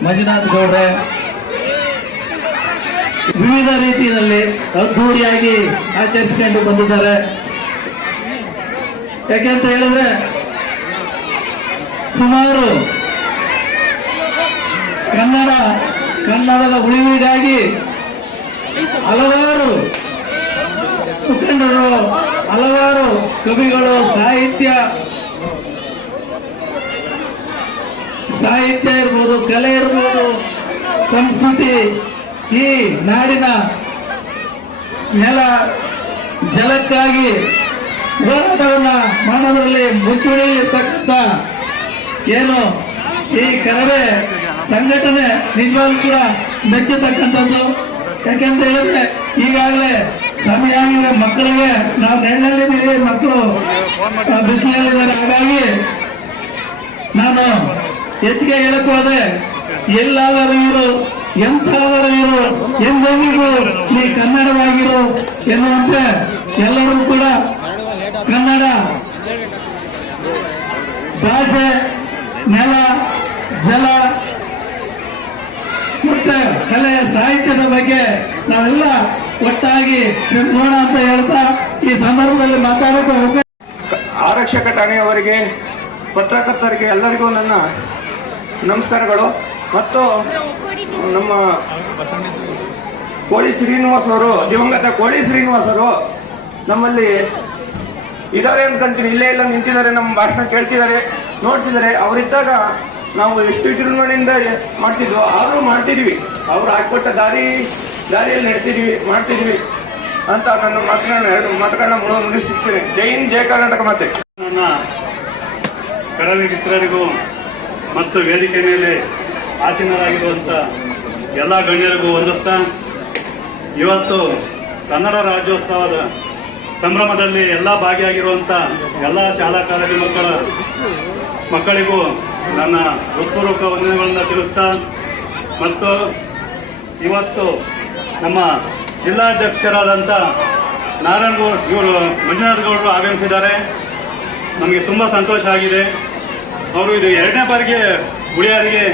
ಮಂಜುನಾಥ್ ಗೌಡ್ರೆ ವಿವಿಧ ರೀತಿಯಲ್ಲಿ ಅದ್ಧೂರಿಯಾಗಿ ಆಚರಿಸಿಕೊಂಡು ಬಂದಿದ್ದಾರೆ. ಯಾಕೆಂತ ಹೇಳಿದ್ರೆ ಸುಮಾರು ಕನ್ನಡದ ಉಳಿವಿಗಾಗಿ ಹಲವಾರು ಮುಖಂಡರು, ಹಲವಾರು ಕವಿಗಳು, ಸಾಹಿತ್ಯ ಇರ್ಬೋದು, ಕಲೆ ಇರ್ಬೋದು, ಸಂಸ್ಕೃತಿ, ಈ ನಾಡಿನ ನೆಲ ಜಲಕ್ಕಾಗಿ ಹೋರಾಟವನ್ನ ಮಾಡೋದ್ರಲ್ಲಿ ಮುಂಚೂಣಿಯಲ್ಲಿರ್ತಕ್ಕಂಥ ಏನು ಈ ಕರವೇ ಸಂಘಟನೆ ನಿಜವಾಗ್ಲೂ ಕೂಡ ಮೆಚ್ಚತಕ್ಕಂಥದ್ದು. ಯಾಕೆಂತ ಹೇಳಿದ್ರೆ ಈಗಾಗಲೇ ಸಮಯ ಆಗಿದೆ, ಮಕ್ಕಳಿಗೆ ನಾವು ನೆರಳಲ್ಲಿದ್ದೀವಿ, ಮಕ್ಕಳು ಬಿಸಿಲಲ್ಲಿದ್ದಾರೆ. ಹಾಗಾಗಿ ನಾನು ಹೆಚ್ಚಿಗೆ ಹೇಳಕ್ ಹೋದೆ, ಎಲ್ಲಾದರೂ ಇರು, ಎಂತಾದರೂ ಇರು, ಎಂದೆಂದಿಗೂ ನೀ ಕನ್ನಡವಾಗಿರು ಎನ್ನುವಂತೆ ಎಲ್ಲರೂ ಕೂಡ ಕನ್ನಡ ಭಾಷೆ, ನೆಲ, ಜಲ ಮತ್ತೆ ಕಲೆ, ಸಾಹಿತ್ಯದ ಬಗ್ಗೆ ನಾವೆಲ್ಲ ಒಟ್ಟಾಗಿ ನಿಂತ್ಕೋಣ ಅಂತ ಹೇಳ್ತಾ ಈ ಸಂದರ್ಭದಲ್ಲಿ ಮಾತಾಡೋಕೆ ಆರಕ್ಷಕ ಠಾಣೆಯವರಿಗೆ, ಪತ್ರಕರ್ತರಿಗೆ ಎಲ್ಲರಿಗೂ ನನ್ನ ನಮಸ್ಕಾರಗಳು. ಮತ್ತು ನಮ್ಮ ಕೋಳಿ ಶ್ರೀನಿವಾಸ್ ಅವರು, ದಿವಂಗತ ಕೋಳಿ ಶ್ರೀನಿವಾಸ್ ಅವರು ನಮ್ಮಲ್ಲಿ ಇದ್ದಾರೆ ಅನ್ಕೊಂತೀನಿ. ಇಲ್ಲೇ ಎಲ್ಲ ನಿಂತಿದ್ದಾರೆ, ನಮ್ಮ ಭಾಷಣ ಕೇಳ್ತಿದ್ದಾರೆ, ನೋಡ್ತಿದ್ದಾರೆ. ಅವರಿದ್ದಾಗ ನಾವು ಎಷ್ಟು ವಿಜೃಂಭಣೆಯಿಂದ ಮಾಡ್ತಿದ್ವು, ಆದರೂ ಮಾಡ್ತಿದ್ವಿ. ಅವ್ರು ಹಾಕೊಟ್ಟ ದಾರಿಯಲ್ಲಿ ಮಾಡ್ತಿದ್ವಿ ಅಂತ ನನ್ನ ಮಾತುಗಳನ್ನ ಮುಗಿಸುತ್ತೇನೆ. ಜೈ ಹಿಂದ್, ಜೈ ಕರ್ನಾಟಕ ಮಾತೆ. ನನ್ನ ಕರವೇ ಮಿತ್ರರಿಗೂ ಮತ್ತು ವೇದಿಕೆ ಮೇಲೆ ಆಸೀನರಾಗಿರುವಂಥ ಎಲ್ಲ ಗಣ್ಯರಿಗೂ ವಂದಿಸ್ತಾ, ಇವತ್ತು ಕನ್ನಡ ರಾಜ್ಯೋತ್ಸವದ ಸಂಭ್ರಮದಲ್ಲಿ ಎಲ್ಲ ಭಾಗಿಯಾಗಿರುವಂಥ ಎಲ್ಲ ಶಾಲಾ ಕಾಲೇಜು ಮಕ್ಕಳಿಗೂ ನನ್ನ ಹೃತ್ಪೂರ್ವಕ ವಂದನೆಗಳನ್ನು ತಿಳಿಸ್ತಾ, ಮತ್ತು ಇವತ್ತು ನಮ್ಮ ಜಿಲ್ಲಾಧ್ಯಕ್ಷರಾದಂಥ ಇವರು ಮಂಜುನಾಥ್ ಗೌಡರು ಆಗಮಿಸಿದ್ದಾರೆ. ನಮಗೆ ತುಂಬ ಸಂತೋಷ ಆಗಿದೆ. ಅವರು ಇದು 2ನೇ ಬಾರಿಗೆ ಹುಳಿಯಾರಿಗೆ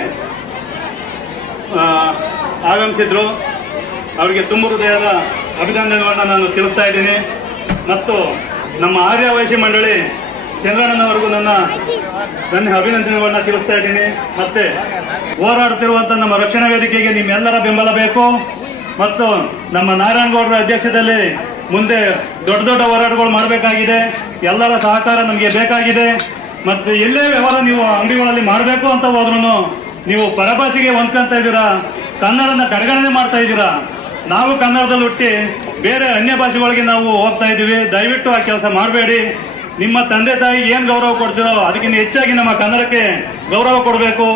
ಆಗಮಿಸಿದ್ರು. ಅವರಿಗೆ ತುಂಬ ಹೃದಯದ ಅಭಿನಂದನೆಗಳನ್ನು ನಾನು ತಿಳಿಸ್ತಾ ಇದ್ದೀನಿ. ಮತ್ತು ನಮ್ಮ ಆರ್ಯ ವೈಶ್ಯ ಮಂಡಳಿ ಚಂದ್ರಣ್ಣನವರಿಗೂ ನನ್ನ ಅಭಿನಂದನೆಗಳನ್ನ ತಿಳಿಸ್ತಾ ಇದ್ದೀನಿ. ಮತ್ತೆ ಹೋರಾಡುತ್ತಿರುವಂತಹ ನಮ್ಮ ರಕ್ಷಣಾ ವೇದಿಕೆಗೆ ನಿಮ್ಮೆಲ್ಲರ ಬೆಂಬಲ ಬೇಕು. ಮತ್ತು ನಮ್ಮ ನಾರಾಯಣಗೌಡರ ಅಧ್ಯಕ್ಷತೆಯಲ್ಲಿ ಮುಂದೆ ದೊಡ್ಡ ದೊಡ್ಡ ಹೋರಾಟಗಳು ಮಾಡಬೇಕಾಗಿದೆ. ಎಲ್ಲರ ಸಹಕಾರ ನಮಗೆ ಬೇಕಾಗಿದೆ. ಮತ್ತೆ ಎಲ್ಲೇ ವ್ಯವಹಾರ ನೀವು ಅಂಗಡಿಗಳಲ್ಲಿ ಮಾಡಬೇಕು ಅಂತ ಹೋದ್ರೂ ನೀವು ಪರಭಾಷೆಗೆ ಹೊಂದ್ಕೊಂತ ಇದ್ದೀರಾ, ಕನ್ನಡನ ಕಡೆಗಣನೆ ಮಾಡ್ತಾ ಇದ್ದೀರಾ. ನಾವು ಕನ್ನಡದಲ್ಲಿ ಹುಟ್ಟಿ ಬೇರೆ ಅನ್ಯ ಭಾಷೆಗಳಿಗೆ ನಾವು ಹೋಗ್ತಾ ಇದ್ದೀವಿ. ದಯವಿಟ್ಟು ಆ ಕೆಲಸ ಮಾಡಬೇಡಿ. ನಿಮ್ಮ ತಂದೆ ತಾಯಿ ಏನ್ ಗೌರವ ಕೊಡ್ತಿರೋ ಅದಕ್ಕಿಂತ ಹೆಚ್ಚಾಗಿ ನಮ್ಮ ಕನ್ನಡಕ್ಕೆ ಗೌರವ ಕೊಡಬೇಕು.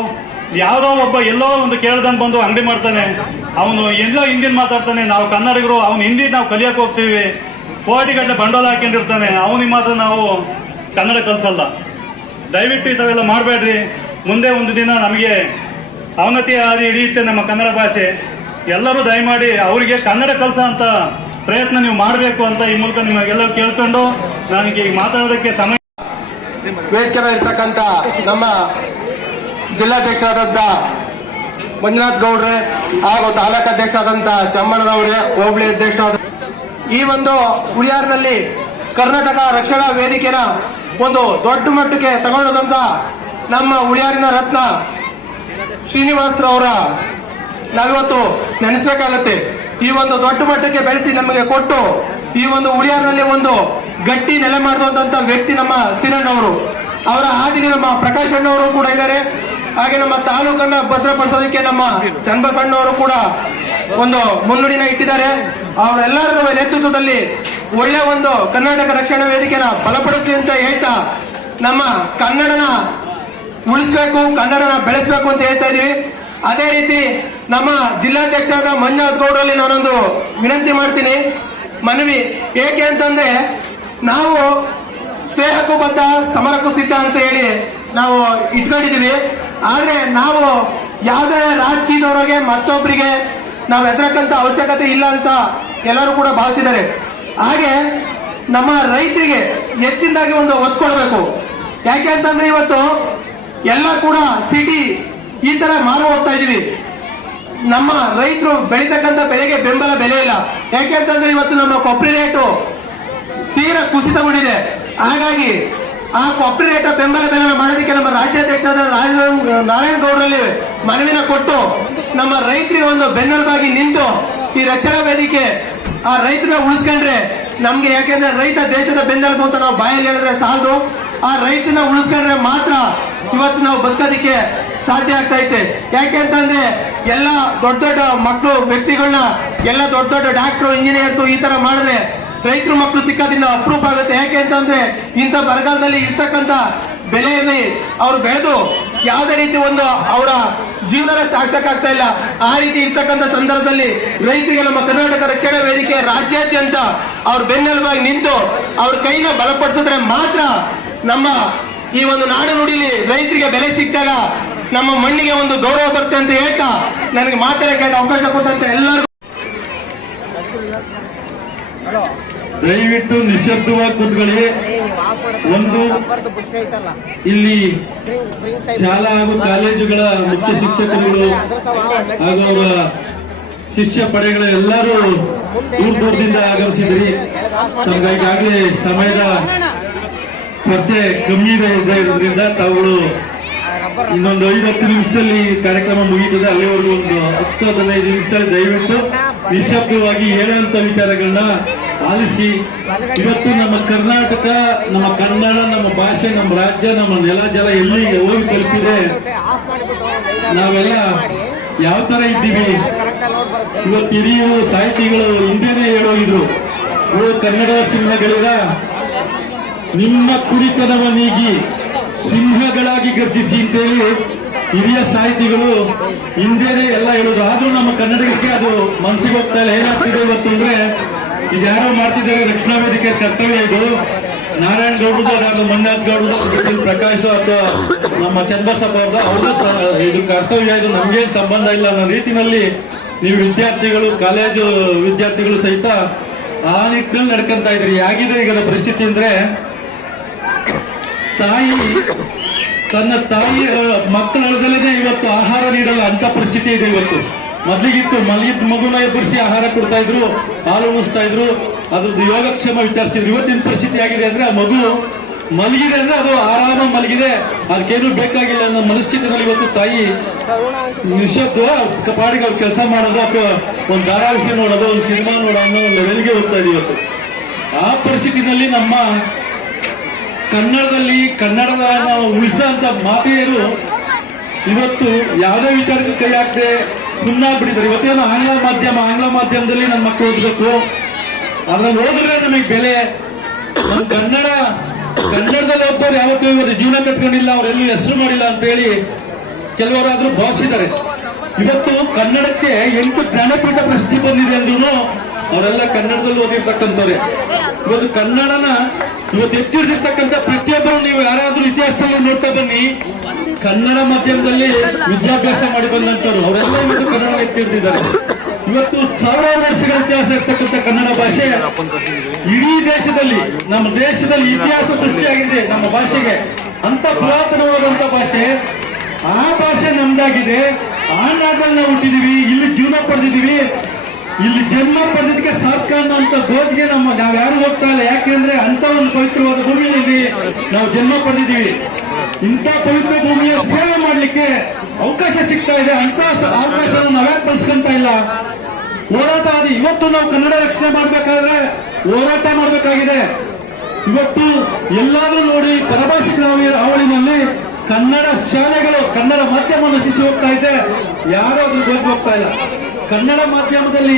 ಯಾವುದೋ ಒಬ್ಬ ಎಲ್ಲೋ ಒಂದು ಕೇಳ್ದಂಗೆ ಬಂದು ಅಂಗಡಿ ಮಾಡ್ತಾನೆ, ಅವನು ಎಲ್ಲೋ ಹಿಂದಿನ ಮಾತಾಡ್ತಾನೆ, ನಾವು ಕನ್ನಡಿಗರು, ಅವನು ಹಿಂದಿ ನಾವು ಕಲಿಯಕ್ಕೆ ಹೋಗ್ತೀವಿ, ಕೋಟಿಗಟ್ಟಲೆ ಬಂಡವಾಳ ಹಾಕೊಂಡಿರ್ತಾನೆ, ಅವನಿಗೆ ಮಾತ್ರ ನಾವು ಕನ್ನಡ ಕಲಿಸಲ್ಲ. ದಯವಿಟ್ಟು ಇಂಥವೆಲ್ಲ ಮಾಡಬೇಡ್ರಿ. ಮುಂದೆ ಒಂದು ದಿನ ನಮಗೆ ಅವನತಿ ಹಾದಿ ಹಿಡಿಯುತ್ತೆ ನಮ್ಮ ಕನ್ನಡ ಭಾಷೆ. ಎಲ್ಲರೂ ದಯಮಾಡಿ ಅವರಿಗೆ ಕನ್ನಡ ಕಲಿಸೋ ಅಂತ ಪ್ರಯತ್ನ ನೀವು ಮಾಡಬೇಕು ಅಂತ ಈ ಮೂಲಕ ನಿಮಗೆಲ್ಲರೂ ಕೇಳ್ಕೊಂಡು ನನಗೆ ಈಗ ಮಾತಾಡೋದಕ್ಕೆ ಸಮಯ. ವೇದಿಕೆ ಇರ್ತಕ್ಕಂಥ ನಮ್ಮ ಜಿಲ್ಲಾಧ್ಯಕ್ಷರಾದಂಥ ಮಂಜುನಾಥ್ ಗೌಡ್ರೆ ಹಾಗೂ ತಾಲೂಕು ಅಧ್ಯಕ್ಷರಾದಂಥ ಚಮ್ಮಣ್ಣನವರೇ, ಹೋಬಳಿ ಅಧ್ಯಕ್ಷರಾದ ಈ ಒಂದು ಹುಳಿಯಾರಿನಲ್ಲಿ ಕರ್ನಾಟಕ ರಕ್ಷಣಾ ವೇದಿಕೆನ ಒಂದು ದೊಡ್ಡ ಮಟ್ಟಕ್ಕೆ ತಗೊಂಡಂತ ನಮ್ಮ ಹುಳಿಯಾರಿನ ರತ್ನ ಶ್ರೀನಿವಾಸರವರ ನಾವಿವತ್ತು ನೆನೆಸಬೇಕಾಗತ್ತೆ. ಈ ಒಂದು ದೊಡ್ಡ ಮಟ್ಟಕ್ಕೆ ಬೆಳೆಸಿ ನಮಗೆ ಕೊಟ್ಟು ಈ ಒಂದು ಹುಳಿಯಾರಿನಲ್ಲಿ ಒಂದು ಗಟ್ಟಿ ನೆಲೆ ಮಾಡಿದಂತ ವ್ಯಕ್ತಿ ನಮ್ಮ ಸಿರಣ್ಣವರು. ಅವರ ಹಾದಿಗೆ ನಮ್ಮ ಪ್ರಕಾಶ್ ಅಣ್ಣವರು ಕೂಡ ಇದ್ದಾರೆ. ಹಾಗೆ ನಮ್ಮ ತಾಲೂಕನ್ನ ಭದ್ರಪಡಿಸೋದಕ್ಕೆ ನಮ್ಮ ಚನ್ನಬಸಣ್ಣವರು ಕೂಡ ಒಂದು ಮುನ್ನುಡಿನ ಇಟ್ಟಿದ್ದಾರೆ. ಅವರೆಲ್ಲರ ನೇತೃತ್ವದಲ್ಲಿ ಒಳ್ಳೆ ಒಂದು ಕರ್ನಾಟಕ ರಕ್ಷಣಾ ವೇದಿಕೆನ ಬಲಪಡಿಸಲಿ ಅಂತ ಹೇಳ್ತಾ ನಮ್ಮ ಕನ್ನಡನ ಉಳಿಸ್ಬೇಕು, ಕನ್ನಡನ ಬೆಳೆಸಬೇಕು ಅಂತ ಹೇಳ್ತಾ ಇದೀವಿ. ಅದೇ ರೀತಿ ನಮ್ಮ ಜಿಲ್ಲಾಧ್ಯಕ್ಷರಾದ ಮಂಜುನಾಥ್ ಗೌಡರಲ್ಲಿ ನಾನೊಂದು ವಿನಂತಿ ಮಾಡ್ತೀನಿ, ಮನವಿ. ಏಕೆ ಅಂತಂದ್ರೆ ನಾವು ಸ್ನೇಹಕ್ಕೂ ಬದ್ಧ ಸಮರಕ್ಕೂ ಸಿದ್ಧ ಅಂತ ಹೇಳಿ ನಾವು ಇಟ್ಕೊಂಡಿದೀವಿ. ಆದ್ರೆ ನಾವು ಯಾವುದೇ ರಾಜಕೀಯದವರಿಗೆ ಮತ್ತೊಬ್ಬರಿಗೆ ನಾವು ಎದುರಕ್ಕಂತ ಅವಶ್ಯಕತೆ ಇಲ್ಲ ಅಂತ ಎಲ್ಲರೂ ಕೂಡ ಭಾವಿಸಿದ್ದಾರೆ. ಹಾಗೆ ನಮ್ಮ ರೈತರಿಗೆ ಹೆಚ್ಚಿನದಾಗಿ ಒಂದು ಒತ್ತು ಕೊಡಬೇಕು. ಯಾಕೆ ಅಂತಂದ್ರೆ ಇವತ್ತು ಎಲ್ಲ ಕೂಡ ಸಿಟಿ ಈ ತರ ಮಾರು ಹೋಗ್ತಾ ಇದೀವಿ. ನಮ್ಮ ರೈತರು ಬೆಳೀತಕ್ಕಂಥ ಬೆಳೆಗೆ ಬೆಲೆ ಇಲ್ಲ. ಯಾಕೆ ಅಂತಂದ್ರೆ ಇವತ್ತು ನಮ್ಮ ಕೊಬ್ಬರಿ ರೇಟು ತೀರಾ ಕುಸಿತಗೊಂಡಿದೆ. ಹಾಗಾಗಿ ಆ ಕೊಬ್ಬರಿ ರೇಟ್ ಬೆಲೆನ ಮಾಡೋದಕ್ಕೆ ನಮ್ಮ ರಾಜ್ಯಾಧ್ಯಕ್ಷರಾದ ನಾರಾಯಣ ಗೌಡರಲ್ಲಿ ಮನವಿನ ಕೊಟ್ಟು ನಮ್ಮ ರೈತರಿಗೆ ಒಂದು ಬೆನ್ನೆಲುಬಾಗಿ ನಿಂತು ಈ ರಕ್ಷಣಾ ವೇದಿಕೆ ಆ ರೈತರನ್ನ ಉಳಿಸ್ಕೊಂಡ್ರೆ ನಮ್ಗೆ, ಯಾಕೆಂದ್ರೆ ರೈತ ದೇಶದ ಬೆನ್ನೆಲುಬು ಅಂತ ನಾವು ಬಾಯಲ್ಲಿ ಹೇಳಿದ್ರೆ ಸಾಲದು. ಆ ರೈತನ ಉಳಿಸ್ಕೊಂಡ್ರೆ ಮಾತ್ರ ಇವತ್ತು ನಾವು ಬದುಕೋದಿಕ್ಕೆ ಸಾಧ್ಯ ಆಗ್ತಾ ಐತೆ. ಯಾಕೆ ಅಂತಂದ್ರೆ ಎಲ್ಲ ದೊಡ್ಡ ದೊಡ್ಡ ಮಕ್ಕಳು ವ್ಯಕ್ತಿಗಳನ್ನ ಎಲ್ಲ ದೊಡ್ಡ ದೊಡ್ಡ ಡಾಕ್ಟ್ರು ಇಂಜಿನಿಯರ್ಸ್ ಈ ತರ ಮಾಡಿದ್ರೆ ರೈತರು ಮಕ್ಕಳು ಸಿಕ್ಕೋದ್ರಿಂದ ಅಪ್ರೂವ್ ಆಗುತ್ತೆ. ಯಾಕೆ ಅಂತಂದ್ರೆ ಇಂಥ ಬರಗಾಲದಲ್ಲಿ ಇರ್ತಕ್ಕಂಥ ಬೆಳೆಯಲ್ಲಿ ಅವ್ರು ಬೆಳೆದು ಯಾವುದೇ ರೀತಿ ಒಂದು ಅವರ ಜೀವನ ಸಾಗಿಸಕ್ಕಾಗ್ತಾ ಇಲ್ಲ. ಆ ರೀತಿ ಇರ್ತಕ್ಕಂಥ ಸಂದರ್ಭದಲ್ಲಿ ರೈತರಿಗೆ ನಮ್ಮ ಕರ್ನಾಟಕ ರಕ್ಷಣಾ ವೇದಿಕೆ ರಾಜ್ಯಾದ್ಯಂತ ಅವ್ರ ಬೆನ್ನೆಲುಬಾಗಿ ನಿಂತು ಅವ್ರ ಕೈನ ಬಲಪಡಿಸಿದ್ರೆ ಮಾತ್ರ ನಮ್ಮ ಈ ಒಂದು ನಾಡು ನುಡಿಲಿ ರೈತರಿಗೆ ಬೆಲೆ ಸಿಕ್ಕಾಗ ನಮ್ಮ ಮಣ್ಣಿಗೆ ಒಂದು ಗೌರವ ಬರುತ್ತೆ ಅಂತ ಹೇಳ್ತಾ ನನಗೆ ಮಾತಾಡಕ್ಕೆ ಅವಕಾಶ ಕೊಟ್ಟಂತ ಎಲ್ಲರಿಗೂ ದಯವಿಟ್ಟು ನಿಶಬ್ದವಾಗಿ ಕೂತ್ಕೊಳ್ಳಿ. ಒಂದು ಇಲ್ಲಿ ಶಾಲಾ ಹಾಗೂ ಕಾಲೇಜುಗಳ ಮುಖ್ಯ ಶಿಕ್ಷಕರುಗಳು ಹಾಗೂ ಅವರ ಶಿಷ್ಯ ಪಡೆಗಳ ಎಲ್ಲರೂ ದೂರದಿಂದ ಆಗಮಿಸಿದ್ರಿ. ತಮಗೆ ಈಗಾಗಲೇ ಸಮಯದ ಕೊರತೆ ಕಮ್ಮಿ ಇರೋದ್ರಿಂದ ತಾವುಗಳು ಇನ್ನೊಂದು 5-10 ನಿಮಿಷದಲ್ಲಿ ಕಾರ್ಯಕ್ರಮ ಮುಗಿಯುತ್ತದೆ. ಅಲ್ಲಿವರೆಗೂ ಒಂದು 10-15 ನಿಮಿಷದಲ್ಲಿ ದಯವಿಟ್ಟು ನಿಶಬ್ದವಾಗಿ ಹೇಳುವಂತ ವಿಚಾರಗಳನ್ನ ಆಲಿಸಿ. ಇವತ್ತು ನಮ್ಮ ಕರ್ನಾಟಕ, ನಮ್ಮ ಕನ್ನಡ, ನಮ್ಮ ಭಾಷೆ, ನಮ್ಮ ರಾಜ್ಯ, ನಮ್ಮ ನೆಲ ಜಲ ಎಲ್ಲಿಗೆ ಹೋಗಿ ತಲುಪಿದೆ, ನಾವೆಲ್ಲ ಯಾವ ತರ ಇದ್ದೀವಿ. ಇವತ್ತು ಹಿರಿಯರು ಸಾಹಿತಿಗಳು ಹಿಂದೆನೆ ಹೇಳೋಗಿದ್ರು, ಕನ್ನಡ ಸಿಂಹಗಳಿಗ ನಿಮ್ಮ ಕುಡಿತನವ ನೀಗಿ ಸಿಂಹಗಳಾಗಿ ಗರ್ಜಿಸಿ ಅಂತೇಳಿ ಹಿರಿಯ ಸಾಹಿತಿಗಳು ಹಿಂದೆನೆ ಎಲ್ಲ ಹೇಳೋದು. ಆದ್ರೂ ನಮ್ಮ ಕನ್ನಡಕ್ಕೆ ಅದು ಮನಸ್ಸಿಗೆ ಹೋಗ್ತಾ ಇಲ್ಲ. ಏನಾಗ್ತಿದೆ ಇವತ್ತು ಅಂದ್ರೆ, ಇದು ಯಾರೋ ಮಾಡ್ತಿದ್ದಾರೆ ರಕ್ಷಣಾ ವೇದಿಕೆ ಕರ್ತವ್ಯ. ಇದು ನಾರಾಯಣ ಗೌಡ್ರದ್ದು, ಮಂಜುನಾಥ್ ಗೌಡ್ರದ್ದು, ಪ್ರಕಾಶ್ ಅಥವಾ ನಮ್ಮ ಚನ್ನಬಸಪ್ಪ ಅವ್ರದ್ದು ಇದು ಕರ್ತವ್ಯ. ಇದು ನಮ್ಗೇನು ಸಂಬಂಧ ಇಲ್ಲ ಅನ್ನೋ ರೀತಿನಲ್ಲಿ ನೀವು ವಿದ್ಯಾರ್ಥಿಗಳು, ಕಾಲೇಜು ವಿದ್ಯಾರ್ಥಿಗಳು ಸಹಿತ ಆ ನಿಟ್ಟಿನಲ್ಲಿ ನಡ್ಕೊಂತ ಇದ್ರಿ. ಹೇಗಿದೆ ಈಗ ಪರಿಸ್ಥಿತಿ ಅಂದ್ರೆ, ತಾಯಿ ತನ್ನ ತಾಯಿ ಮಕ್ಕಳಲ್ಲದೆ ಇವತ್ತು ಆಹಾರ ನೀಡಲ್ಲ ಅಂತ ಪರಿಸ್ಥಿತಿ ಇದೆ ಇವತ್ತು. ಮೊದ್ಲಿಗಿತ್ತು ಮಗುನ ಎಬ್ಬರಿಸಿ ಆಹಾರ ಕೊಡ್ತಾ ಇದ್ರು, ಹಾಲು ಉಣಿಸ್ತಾ ಇದ್ರು, ಅದ್ರದ್ದು ಯೋಗಕ್ಷೇಮ ವಿಚಾರಿಸ್ತಿದ್ರು. ಇವತ್ತಿನ ಪರಿಸ್ಥಿತಿ ಆಗಿದೆ ಅಂದ್ರೆ, ಆ ಮಗು ಮಲಗಿದೆ ಅಂದ್ರೆ ಅದು ಆರಾಮ ಮಲಗಿದೆ, ಅದಕ್ಕೇನು ಬೇಕಾಗಿಲ್ಲ ಅನ್ನೋ ಮನಸ್ಥಿತಿನಲ್ಲಿ ಇವತ್ತು ತಾಯಿ ನಿಶಬ್ದ ಪಾಡಿಗೆ ಅವ್ರು ಕೆಲಸ ಮಾಡೋದು ಅಥವಾ ಒಂದು ಧಾರಾವಾಹಿ ನೋಡೋದು, ಒಂದು ಸಿನಿಮಾ ನೋಡೋ ಅನ್ನೋ ಲೆವೆಲ್ಗೆ ಹೋಗ್ತಾ ಇದೆ ಇವತ್ತು. ಆ ಪರಿಸ್ಥಿತಿನಲ್ಲಿ ನಮ್ಮ ಕನ್ನಡದ ಉಳಿಸಿದಂತ ಮಾತೆಯರು ಇವತ್ತು ಯಾವುದೇ ವಿಚಾರಕ್ಕೆ ಕೈ ಹಾಕದೆ ಸುಮ್ಮನಾಗ್ಬಿಟ್ಟಿದ್ದಾರೆ. ಇವತ್ತೇನು ಆಂಗ್ಲ ಮಾಧ್ಯಮದಲ್ಲಿ ನಮ್ಮ ಮಕ್ಕಳು ಓದಬೇಕು, ಅದ್ರಲ್ಲಿ ಓದಿದ್ರೆ ನಮಗೆ ಬೆಲೆ. ನಮ್ಮ ಕನ್ನಡದಲ್ಲಿ ಓದೋರು ಯಾವತ್ತೂ ಇವತ್ತು ಜೀವನ ಕಟ್ಕೊಂಡಿಲ್ಲ, ಅವರೆಲ್ಲೂ ಹೆಸರು ಮಾಡಿಲ್ಲ ಅಂತ ಹೇಳಿ ಕೆಲವರಾದ್ರೂ ಭಾವಿಸಿದ್ದಾರೆ. ಇವತ್ತು ಕನ್ನಡಕ್ಕೆ 8 ಜ್ಞಾನಪೀಠ ಪ್ರಶಸ್ತಿ ಬಂದಿದೆ ಅಂದ್ರೂ ಅವರೆಲ್ಲ ಕನ್ನಡದಲ್ಲಿ ಓದಿರ್ತಕ್ಕಂಥವ್ರೆ. ಇವತ್ತು ಕನ್ನಡನ ಇವತ್ತು ಎತ್ತಿರ್ತಿರ್ತಕ್ಕಂಥ ಪ್ರತಿಯೊಬ್ಬರು, ನೀವು ಯಾರಾದ್ರೂ ಇತಿಹಾಸದಲ್ಲಿ ನೋಡ್ತಾ ಬನ್ನಿ, ಕನ್ನಡ ಮಾಧ್ಯಮದಲ್ಲಿ ವಿದ್ಯಾಭ್ಯಾಸ ಮಾಡಿ ಬಂದಂತವ್ರು ಅವರೆಲ್ಲ ಇವತ್ತು ಕನ್ನಡ ಎತ್ತಿರ್ತಿದ್ದಾರೆ. ಇವತ್ತು ಸಾವಿರಾರು ವರ್ಷಗಳ ಇತಿಹಾಸ ಇರ್ತಕ್ಕಂಥ ಕನ್ನಡ ಭಾಷೆ ಇಡೀ ದೇಶದಲ್ಲಿ, ನಮ್ಮ ದೇಶದಲ್ಲಿ ಇತಿಹಾಸ ಸೃಷ್ಟಿಯಾಗಿದೆ ನಮ್ಮ ಭಾಷೆಗೆ. ಅಂತ ಪುರಾತನವಾದಂತ ಭಾಷೆ, ಆ ಭಾಷೆ ನಮ್ದಾಗಿದೆ. ಆ ನಾಡಲ್ಲಿ ನಾವು ಹುಟ್ಟಿದೀವಿ, ಇಲ್ಲಿ ಜೀವನ ಪಡೆದಿದ್ದೀವಿ. ಇಲ್ಲಿ ಜನ್ಮ ಪಡೆದಕ್ಕೆ ಸಾರ್ಥಕ ಅನ್ನೋಂಥ ಗೋಜಿಗೆ ನಾವ್ಯಾರು ಹೋಗ್ತಾ ಇಲ್ಲ. ಯಾಕೆಂದ್ರೆ ಅಂತ ಒಂದು ಪವಿತ್ರವಾದ ಭೂಮಿಯಲ್ಲಿ ನಾವು ಜನ್ಮ ಪಡೆದಿದ್ದೀವಿ. ಇಂಥ ಪವಿತ್ರ ಭೂಮಿಯ ಸೇವೆ ಮಾಡ್ಲಿಕ್ಕೆ ಅವಕಾಶ ಸಿಗ್ತಾ ಇದೆ. ಅಂತ ಅವಕಾಶನ ನಾವ್ಯಾಕೆ ಬಳಸ್ಕೊಂತ ಇಲ್ಲ? ಹೋರಾಟ ಆದಿ ಇವತ್ತು ನಾವು ಕನ್ನಡ ರಕ್ಷಣೆ ಮಾಡ್ಬೇಕಾದ್ರೆ ಹೋರಾಟ ಮಾಡ್ಬೇಕಾಗಿದೆ. ಇವತ್ತು ಎಲ್ಲಾದ್ರೂ ನೋಡಿ ಪರಭಾಷಿಕರ ಅವಳಿನಲ್ಲಿ ಕನ್ನಡ ಶಾಲೆಗಳು, ಕನ್ನಡ ಮಾಧ್ಯಮವನ್ನು ಶಿಶು ಹೋಗ್ತಾ ಇದೆ, ಯಾರು ಅದ್ರ ಬಗ್ಗೆ ಹೋಗ್ತಾ ಇಲ್ಲ. ಕನ್ನಡ ಮಾಧ್ಯಮದಲ್ಲಿ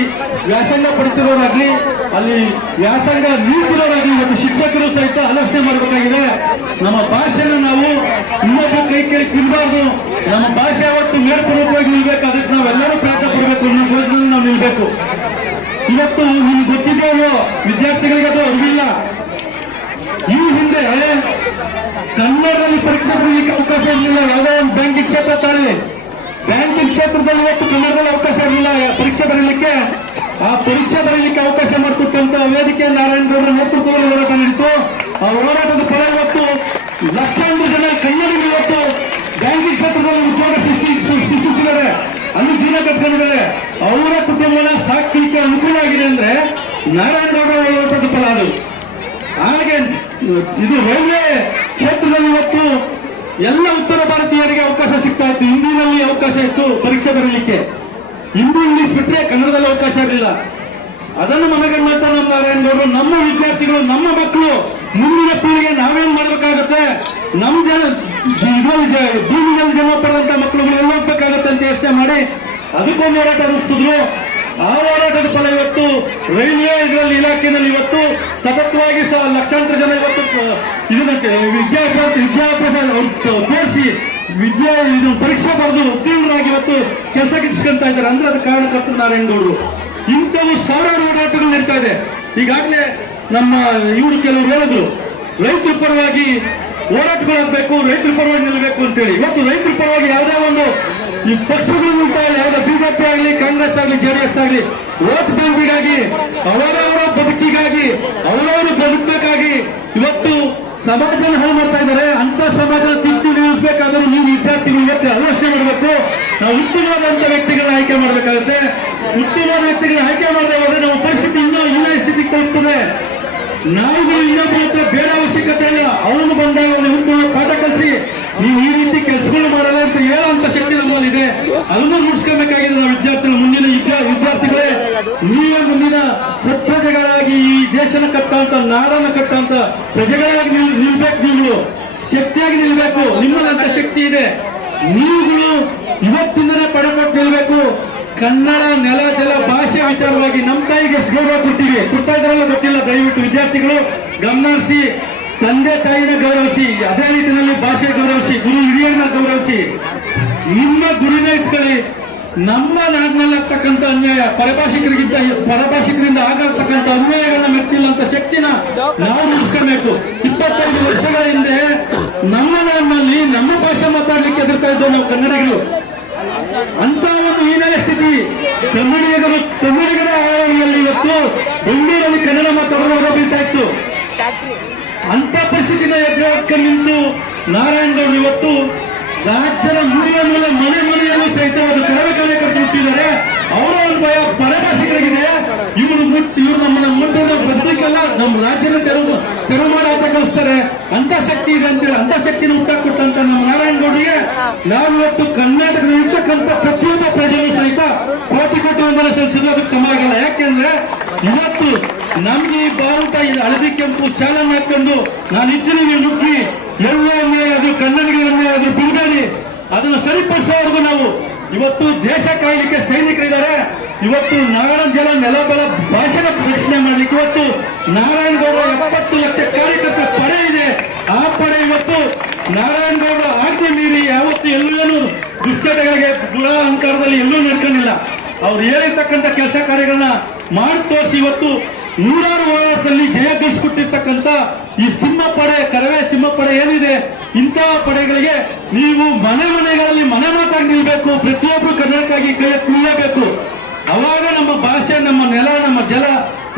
ವ್ಯಾಸಂಗ ಪಡಿತಿರೋರಾಗ್ಲಿ, ಅಲ್ಲಿ ವ್ಯಾಸಂಗ ನೀಡ್ತಿರೋರಾಗ್ಲಿ ಇವತ್ತು ಶಿಕ್ಷಕರು ಸಹಿತ ಆಲೋಚನೆ ಮಾಡಬೇಕಾಗಿದೆ. ನಮ್ಮ ಭಾಷೆನ ನಾವು ಇನ್ನೊಬ್ಬ ಕೈ ಕೇಳಿ ತಿನ್ನಬಾರ್ದು. ನಮ್ಮ ಭಾಷೆ ಯಾವತ್ತು ಮೇಲ್ಪೂರ್ವಕವಾಗಿ ನಿಲ್ಬೇಕು, ಅದಕ್ಕೆ ನಾವೆಲ್ಲರೂ ಪ್ರಯತ್ನ ಪಡಬೇಕು, ನಮ್ಮ ಯೋಜನೆ ನಾವು ನಿಲ್ಬೇಕು. ಇವತ್ತು ನಿಮ್ಗೆ ಗೊತ್ತಿದೆಯೋ ವಿದ್ಯಾರ್ಥಿಗಳಿಗೆ ಅದು ಅರಿವಿಲ್ಲ. ಈ ಹಿಂದೆ ಕನ್ನಡದಲ್ಲಿ ಪರೀಕ್ಷೆ ಬರೀಲಿಕ್ಕೆ ಅವಕಾಶ ಇರಲಿಲ್ಲ. ಯಾವುದೋ ಒಂದು ಬ್ಯಾಂಕಿಂಗ್ ಕ್ಷೇತ್ರ ತಾಳಿ, ಬ್ಯಾಂಕಿಂಗ್ ಕ್ಷೇತ್ರದಲ್ಲಿ ಇವತ್ತು ಕನ್ನಡದಲ್ಲಿ ಅವಕಾಶ ಇರಲಿಲ್ಲ ಪರೀಕ್ಷೆ ಬರೀಲಿಕ್ಕೆ. ಆ ಪರೀಕ್ಷೆ ಬರೀಲಿಕ್ಕೆ ಅವಕಾಶ ಮಾಡಿಕೊಟ್ಟಂತ ವೇದಿಕೆ ನಾರಾಯಣ ಗೌಡರ ನೇತೃತ್ವದಲ್ಲಿ ಹೋರಾಟ ನಡೀತು. ಆ ಹೋರಾಟದ ಫಲ ಇವತ್ತು ಲಕ್ಷಾಂತರ ಜನ ಕನ್ನಡಿಗರು ಇವತ್ತು ಬ್ಯಾಂಕಿಂಗ್ ಕ್ಷೇತ್ರದಲ್ಲಿ ಉದ್ಯೋಗ ಸೃಷ್ಟಿಸಿದ್ದಾರೆ, ಅಲ್ಲಿ ಜೀವನ ಕಟ್ಕೊಂಡಿದ್ದಾರೆ. ಅವರ ಕುಟುಂಬನ ಸಾಕ್ಲಿಕ್ಕೆ ಅನುಕೂಲ ಆಗಿದೆ ಅಂದ್ರೆ ನಾರಾಯಣ ಗೌಡರ ಹೋರಾಟದ ಫಲ ಅದು. ಹಾಗೆ ಇದು ರೈಲ್ವೆ ಕ್ಷೇತ್ರದಲ್ಲಿ ಇವತ್ತು ಎಲ್ಲ ಉತ್ತರ ಭಾರತೀಯರಿಗೆ ಅವಕಾಶ ಸಿಗ್ತಾ ಇತ್ತು. ಹಿಂದಿನಲ್ಲಿ ಅವಕಾಶ ಇತ್ತು ಪರೀಕ್ಷೆ ಬರೀಲಿಕ್ಕೆ, ಹಿಂದಿ ಇಂಗ್ಲಿಷ್ ಬಿಟ್ಟರೆ ಕನ್ನಡದಲ್ಲಿ ಅವಕಾಶ ಇರಲಿಲ್ಲ. ಅದನ್ನು ಮನಗಂಡಂತ ನಮ್ಮ ನಾರಾಯಣ ಗೌಡರು, ನಮ್ಮ ವಿದ್ಯಾರ್ಥಿಗಳು, ನಮ್ಮ ಮಕ್ಕಳು, ಮುಂದಿನ ಪೀಳಿಗೆ ನಾವೇನ್ ಮಾಡಬೇಕಾಗತ್ತೆ, ನಮ್ಮ ಭೂಮಿಯಲ್ಲಿ ಜನ್ಮ ಪಡೆದಂತ ಮಕ್ಕಳುಗಳು ಎಲ್ಲಿ ಹೋಗ್ಬೇಕಾಗತ್ತೆ ಅಂತ ಯೋಚನೆ ಮಾಡಿ ಅದಕ್ಕೊಂದು ಹೋರಾಟ ರೂಪಿಸಿದ್ರು. ಆ ಹೋರಾಟದ ಫಲ ಇವತ್ತು ರೈಲ್ವೆ ಇದರಲ್ಲಿ ಇಲಾಖೆಯಲ್ಲಿ ಇವತ್ತು ಸತತವಾಗಿ ಲಕ್ಷಾಂತರ ಜನ ಇವತ್ತು ಇದನ್ನ ವಿದ್ಯಾಭ್ಯಾಸ ತೋರಿಸಿ ಇದು ಪರೀಕ್ಷೆ ಬರೆದು ಉತ್ತೀರ್ಣರಾಗಿ ಇವತ್ತು ಕೆಲಸ ಗಿಟ್ಟಿಸ್ಕೊಂತ ಇದ್ದಾರೆ. ಅಂದ್ರೆ ಅದು ಕಾರಣಕರ್ತರು ನಾರಾಯಣಗೌಡರು. ಇಂಥವು ಸಾವಿರಾರು ಹೋರಾಟಗಳು ನಡೀತಾ ಇದೆ. ಈಗಾಗಲೇ ನಮ್ಮ ಇವರು ಕೆಲವರು ಹೇಳಿದ್ರು ರೈತರ ಪರವಾಗಿ ಹೋರಾಟಗಳಾಗಬೇಕು, ರೈತರ ಪರವಾಗಿ ನಿಲ್ಲಬೇಕು ಅಂತೇಳಿ. ಇವತ್ತು ರೈತರ ಪರವಾಗಿ ಯಾವುದೇ ಒಂದು ಈ ಪಕ್ಷಗಳು ಯಾವುದೇ ಬಿಜೆಪಿ ಆಗಲಿ, ಕಾಂಗ್ರೆಸ್ ಆಗಲಿ, ಜೆಡಿಎಸ್ ಆಗಲಿ ವೋಟ್ ಬ್ಯಾಂಕಿಗಾಗಿ, ಅವರವರ ಬದುಕಿಗಾಗಿ, ಅವರವರು ಬದುಕಬೇಕಾಗಿ ಇವತ್ತು ಸಮಾಜನ ಹಾಳು ಮಾಡ್ತಾ ಇದ್ದಾರೆ. ಅಂತ ಸಮಾಜದ ತಿದ್ದು ನಿಲ್ಲಿಸಬೇಕಾದ್ರೆ ನೀವು ವಿದ್ಯಾರ್ಥಿಗಳು ಇವತ್ತು ಆಲೋಚನೆ ಮಾಡಬೇಕು. ನಾವು ಉತ್ತಮವಾದಂತ ವ್ಯಕ್ತಿಗಳನ್ನ ಆಯ್ಕೆ ಮಾಡಬೇಕಾಗುತ್ತೆ. ಉತ್ತಮವಾದ ವ್ಯಕ್ತಿಗಳನ್ನ ಆಯ್ಕೆ ಮಾಡದೆ ಹೋದ್ರೆ ನಮ್ಮ ಪರಿಸ್ಥಿತಿ ಇನ್ನೂ ಹೀನಾಯ ಸ್ಥಿತಿಗೆ ತಲುಪ್ತದೆ. ನಾವುಗಳು ಇನ್ನೊಬ್ಬರ ಹತ್ರ ಬೇರೆ ಅವಶ್ಯಕತೆ ಇಲ್ಲ. ಅವನು ಬಂದಾಗ ಅವನು ಉತ್ತಮ ಪಾಠ ಕಲಿಸಿ ನೀವು ಈ ರೀತಿ ಕೆಲಸಗಳು ಮಾಡಲ್ಲ ಅಂತ ಹೇಳುವಂತ ಶಕ್ತಿ ನಮ್ಮಲ್ಲಿದೆ. ಅದನ್ನು ಮುಗಿಸ್ಕೋಬೇಕಾಗಿದೆ ನಾವು ವಿದ್ಯಾರ್ಥಿಗಳು. ಮುಂದಿನ ವಿದ್ಯಾರ್ಥಿಗಳೇ, ನೀವೇ ಮುಂದಿನ ಸತ್ಪ್ರಜೆಗಳಾಗಿ ಈ ದೇಶನ ಕಟ್ಟಂತ, ನಾಡನ್ನು ಕಟ್ಟಂತ ಪ್ರಜೆಗಳಾಗಿ ನಿಲ್ಬೇಕು. ನೀವುಗಳು ಶಕ್ತಿಯಾಗಿ ನಿಲ್ಬೇಕು. ನಿಮ್ಮಲ್ಲಂತ ಶಕ್ತಿ ಇದೆ. ನೀವುಗಳು ಇವತ್ತಿಂದಲೇ ಪಡಪಟ್ಟು ನಿಲ್ಬೇಕು. ಕನ್ನಡ ನೆಲ ಜಲ ಭಾಷೆ ವಿಚಾರವಾಗಿ ನಮ್ಮ ತಾಯಿಗೆ ಗೌರವ ಕೊಡ್ತೀವಿ. ಕೊಡ್ತಾ ಇದ್ರಲ್ಲ ಗೊತ್ತಿಲ್ಲ. ದಯವಿಟ್ಟು ವಿದ್ಯಾರ್ಥಿಗಳು ಗಮನಿಸಿ, ತಂದೆ ತಾಯಿನ ಗೌರವಿಸಿ, ಅದೇ ರೀತಿಯಲ್ಲಿ ಭಾಷೆ ಗೌರವಿಸಿ, ಗುರು ಹಿರಿಯರನ್ನ ಗೌರವಿಸಿ, ನಿಮ್ಮ ಗುರಿನ ಇಟ್ಕೊಳ್ಳಿ. ನಮ್ಮ ನಾಡಿನಲ್ಲಾಗ್ತಕ್ಕಂಥ ಅನ್ಯಾಯ, ಪರಭಾಷಿಕರಿಂದ ಆಗಿರ್ತಕ್ಕಂಥ ಅನ್ಯಾಯಗಳನ್ನ ಮೆಟ್ಟಿಲ್ಲ ಅಂತ ಶಕ್ತಿನ ನಾವು ಮುಗಿಸ್ಕೋಬೇಕು. 25 ವರ್ಷಗಳ ಹಿಂದೆ ನಮ್ಮ ನಾಡಿನಲ್ಲಿ ನಮ್ಮ ಭಾಷೆ ಮಾತಾಡ್ಲಿಕ್ಕೆ ಎದುರ್ತಾ ಇದ್ದವು ನಾವು ಕನ್ನಡಿಗರು. ಅಂತ ಒಂದು ಹೀನಾಯ ಸ್ಥಿತಿ ಕನ್ನಡಿಗರ ಆವರಣೆಯಲ್ಲಿ ಇವತ್ತು ಬೆಂಗಳೂರಲ್ಲಿ ಕನ್ನಡ ಮಾತಾಡೋರು ಬೀಳ್ತಾ ಇತ್ತು. ಅಂತ ಪರಿಸ್ಥಿತಿನ ಎದುರು ನಿಂತು ನಾರಾಯಣಗೌಡರು ಇವತ್ತು ರಾಜ್ಯದ ಮೂಲೆ ಮನೆಯಲ್ಲೂ ಸಹಿತ ಒಂದು ಕನ್ನಡ ಕಾರ್ಯಕರ್ತರು ಹುಟ್ಟಿದ್ದಾರೆ. ಅವರ ಒಂದು ಭಯ ಪರಭಾಷಿಕರಿಗಿದೆ. ಇವರು ನಮ್ಮನ್ನ ಮುಂದೆ ಬರ್ಲಿಕ್ಕೆಲ್ಲ ನಮ್ಮ ರಾಜ್ಯದ ತೆರವು ಮಾಡಾಟ ಕಳಿಸ್ತಾರೆ. ಅಂತ ಶಕ್ತಿ ಇದೆ ಅಂತೇಳಿ ಅಂತ ಶಕ್ತಿನ ಹುಟ್ಟಾಕೊಟ್ಟಂತ ನಮ್ಮ ನಾರಾಯಣಗೌಡರಿಗೆ ನಾವು ಇವತ್ತು ಕರ್ನಾಟಕದಲ್ಲಿ ಇರ್ತಕ್ಕಂಥ ಪ್ರತಿಯೊಬ್ಬ ಪ್ರಜೆಗಳು ಸಹಿತ ಕೋಟಿ ವಂದನೆ ಸಲ್ಲಿಸಿದ್ರು. ಅದಕ್ಕೆ ಸಮ ಆಗಲ್ಲ. ಯಾಕೆಂದ್ರೆ ಇವತ್ತು ನಮ್ಗೆ ಈ ಬಾವುಟ ಹಳದಿ ಕೆಂಪು ಶಾಲನ್ನು ಹಾಕೊಂಡು ನಾನು ಇದ್ದೀನಿ, ನೀವು ನುಗ್ಗಿ ಎಲ್ಲ ಅನ್ಯಾಯ ಅದು ಕನ್ನಡಿಗರ ಅನ್ಯಾಯ ಅದು ಬಿಡಬೇಡಿ, ಅದನ್ನು ಸರಿಪಡಿಸೋವರೆಗೂ ನಾವು ಇವತ್ತು ದೇಶ ಕಾಯಲಿಕ್ಕೆ ಸೈನಿಕರಿದ್ದಾರೆ. ಇವತ್ತು ನಾಡ ಜಲ ನೆಲಬಲ ಭಾಷೆನ ರಕ್ಷಣೆ ಮಾಡಲಿಕ್ಕೆ ಇವತ್ತು ನಾರಾಯಣಗೌಡರ 70 ಲಕ್ಷ ಕಾರ್ಯಕರ್ತರ ಪಡೆ ಇದೆ. ಆ ಪಡೆ ಇವತ್ತು ನಾರಾಯಣಗೌಡರ ಆಜ್ಞೆ ಮೀರಿ ಯಾವತ್ತು ಎಲ್ಲೂ ದುಶ್ಚಟಗಳಿಗೆ ದುರಹಂಕಾರದಲ್ಲಿ ಎಲ್ಲೂ ನಡ್ಕೊಂಡಿಲ್ಲ. ಅವ್ರು ಹೇಳಿರ್ತಕ್ಕಂಥ ಕೆಲಸ ಕಾರ್ಯಗಳನ್ನ ಮಾಡಿ ತೋರಿಸಿ ಇವತ್ತು ನೂರಾರು ಹೋರಾಟದಲ್ಲಿ ಜಯ ಗಳಿಸಿಕೊಟ್ಟಿರ್ತಕ್ಕಂಥ ಈ ಸಿಂಹಪಡೆ, ಕರವೇ ಸಿಂಹಪಡೆ ಏನಿದೆ, ಇಂತಹ ಪಡೆಗಳಿಗೆ ನೀವು ಮನೆಗಳಲ್ಲಿ ಮನೆ ಮಾತಾಗಿ ನಿಲ್ಬೇಕು. ಪ್ರತಿಯೊಬ್ಬರು ಕನ್ನಡಕ್ಕಾಗಿ ಕೈ ತುಳಿಯಬೇಕು. ಅವಾಗ ನಮ್ಮ ಭಾಷೆ, ನಮ್ಮ ನೆಲ, ನಮ್ಮ ಜಲ,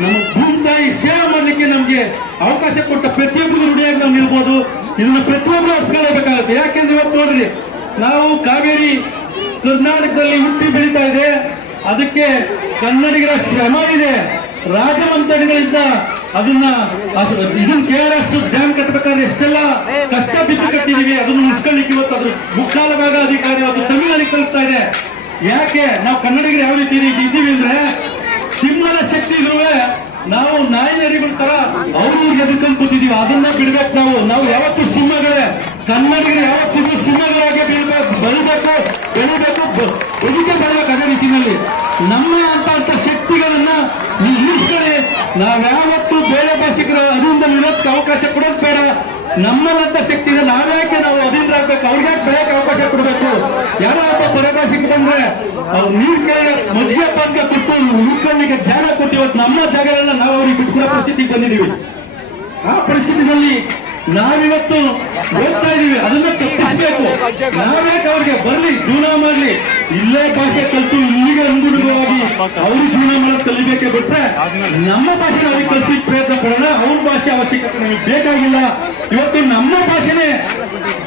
ನಮ್ಮ ಭೂಮಿ ತಾಯಿ ಸೇವೆ ಮಾಡಲಿಕ್ಕೆ ನಮಗೆ ಅವಕಾಶ ಕೊಟ್ಟ ಪ್ರತಿಯೊಬ್ಬರು ನುಡಿಯಾಗಿ ನಾವು ನಿಲ್ಬೋದು. ಇದನ್ನ ಪ್ರತಿಯೊಬ್ಬರು ಅರ್ಥಕೊಳ್ಳಬೇಕಾಗುತ್ತೆ. ಯಾಕೆಂದ್ರೆ ಇವತ್ತು ನೋಡ್ರಿ, ನಾವು ಕಾವೇರಿ ಕರ್ನಾಟಕದಲ್ಲಿ ಹುಟ್ಟಿ ಬೆಳೀತಾ ಇದೆ. ಅದಕ್ಕೆ ಕನ್ನಡಿಗರ ಶ್ರಮ ಇದೆ. ರಾಜಮಂತ್ರಿಗಳಿಂದ ಅದನ್ನ KRS ಡ್ಯಾಮ್ ಕಟ್ಟಬೇಕಾದ್ರೆ ಎಷ್ಟೆಲ್ಲ ಕಷ್ಟ ಬಿದ್ದು ಕಟ್ಟಿದೀವಿ. ಅದನ್ನು ಉಳಿಸ್ಕೊಳ್ಳಿಕ್ಕೆ ಇವತ್ತು ಅದ್ರ ಮುಕ್ಕಾಲ ಭಾಗ ಅಧಿಕಾರಿ ಅದು ತಮಿಳಿನಲ್ಲಿ ಕಲಿಸ್ತಾ ಇದೆ. ಯಾಕೆ ನಾವು ಕನ್ನಡಿಗರು ಯಾವ ರೀತಿ ಇದ್ದೀವಿ ಅಂದ್ರೆ, ಸಿಂಹದ ಶಕ್ತಿ ಇದ್ರು ನಾವು ನಾಯಿ ನರಿಗಳ ತರ ಅವರು ಎದುರ್ಕೊಂಡು ಕೂತಿದೀವಿ. ಅದನ್ನ ಬಿಡ್ಬೇಕು. ನಾವು ಯಾವತ್ತೂ ಸಿಂಹಗಳೇ, ಕನ್ನಡಿಗರು ಯಾವತ್ತಿಗೂ ಸಿಂಹಗಳಾಗಿ ಬೆಳಿಬೇಕು, ಎದುಕೆ ಬರಬೇಕು. ಅದೇ ರೀತಿಯಲ್ಲಿ ನಮ್ಮ ಅಂತ ಶಕ್ತಿಗಳನ್ನ ನಿಲ್ಲಿಸ್ಕೊಳ್ಳಿ. ನಾವ್ಯಾವತ್ತು ಬೇರೆ ಭಾಷಿಕರ ಅದರಿಂದ ನಿಲ್ಲಕ್ಕೆ ಅವಕಾಶ ಕೊಡೋದು ಬೇಡ. ನಮ್ಮಲ್ಲಂತ ಶಕ್ತಿ ಇದೆ. ನಾವ್ಯಾಕೆ ನಾವು ಅದರಿಂದ ಆಗ್ಬೇಕು, ಅವ್ರಿಗೆ ಬೆಳೆಯಕ್ಕೆ ಅವಕಾಶ ಕೊಡಬೇಕು. ಯಾರೋ ಒಬ್ಬ ಪರಭಾಷಿಕ ಬಂದ್ರೆ ಅವ್ರು ನೀರ್ ಕೇಳಿ ಮಜ್ಜಿಗೆ ಪಾನ್ಕ ಕೊಟ್ಟು ಉಳ್ಕೊಳ್ಳಿಕ್ಕೆ ಜಾಗ ಕೊಟ್ಟು ಇವತ್ತು ನಮ್ಮ ಜಾಗಗಳನ್ನ ನಾವು ಅವ್ರಿಗೆ ಬಿಟ್ಕೊಡೋ ಪರಿಸ್ಥಿತಿಗೆ ಬಂದಿದ್ದೀವಿ. ಆ ಪರಿಸ್ಥಿತಿನಲ್ಲಿ ನಾವಿವತ್ತು ಓದ್ತಾ ಇದೀವಿ. ಅದನ್ನ ತಪ್ಪಿಸಬೇಕು. ನಾವ್ಯಾಕೆ ಅವ್ರಿಗೆ ಬರ್ಲಿ, ಜೀವನ ಮಾಡ್ಲಿ, ಇಲ್ಲೇ ಭಾಷೆ ಕಲಿತು ಇಲ್ಲಿಗೆ ಅನುಗುಣವಾಗಿ ಅವರು ಜೀವನ ಮಾಡೋದು ಕಲಿಬೇಕೆ ಬಿಟ್ರೆ ನಮ್ಮ ಭಾಷೆ ಅವ್ರಿಗೆ ಕಲಿಸ್ಲಿಕ್ಕೆ ಪ್ರಯತ್ನ ಪಡೋಣ. ಅವ್ರ ಭಾಷೆ ಅವಶ್ಯಕತೆ ನಮಗೆ ಬೇಕಾಗಿಲ್ಲ. ಇವತ್ತು ನಮ್ಮ ಭಾಷೆನೇ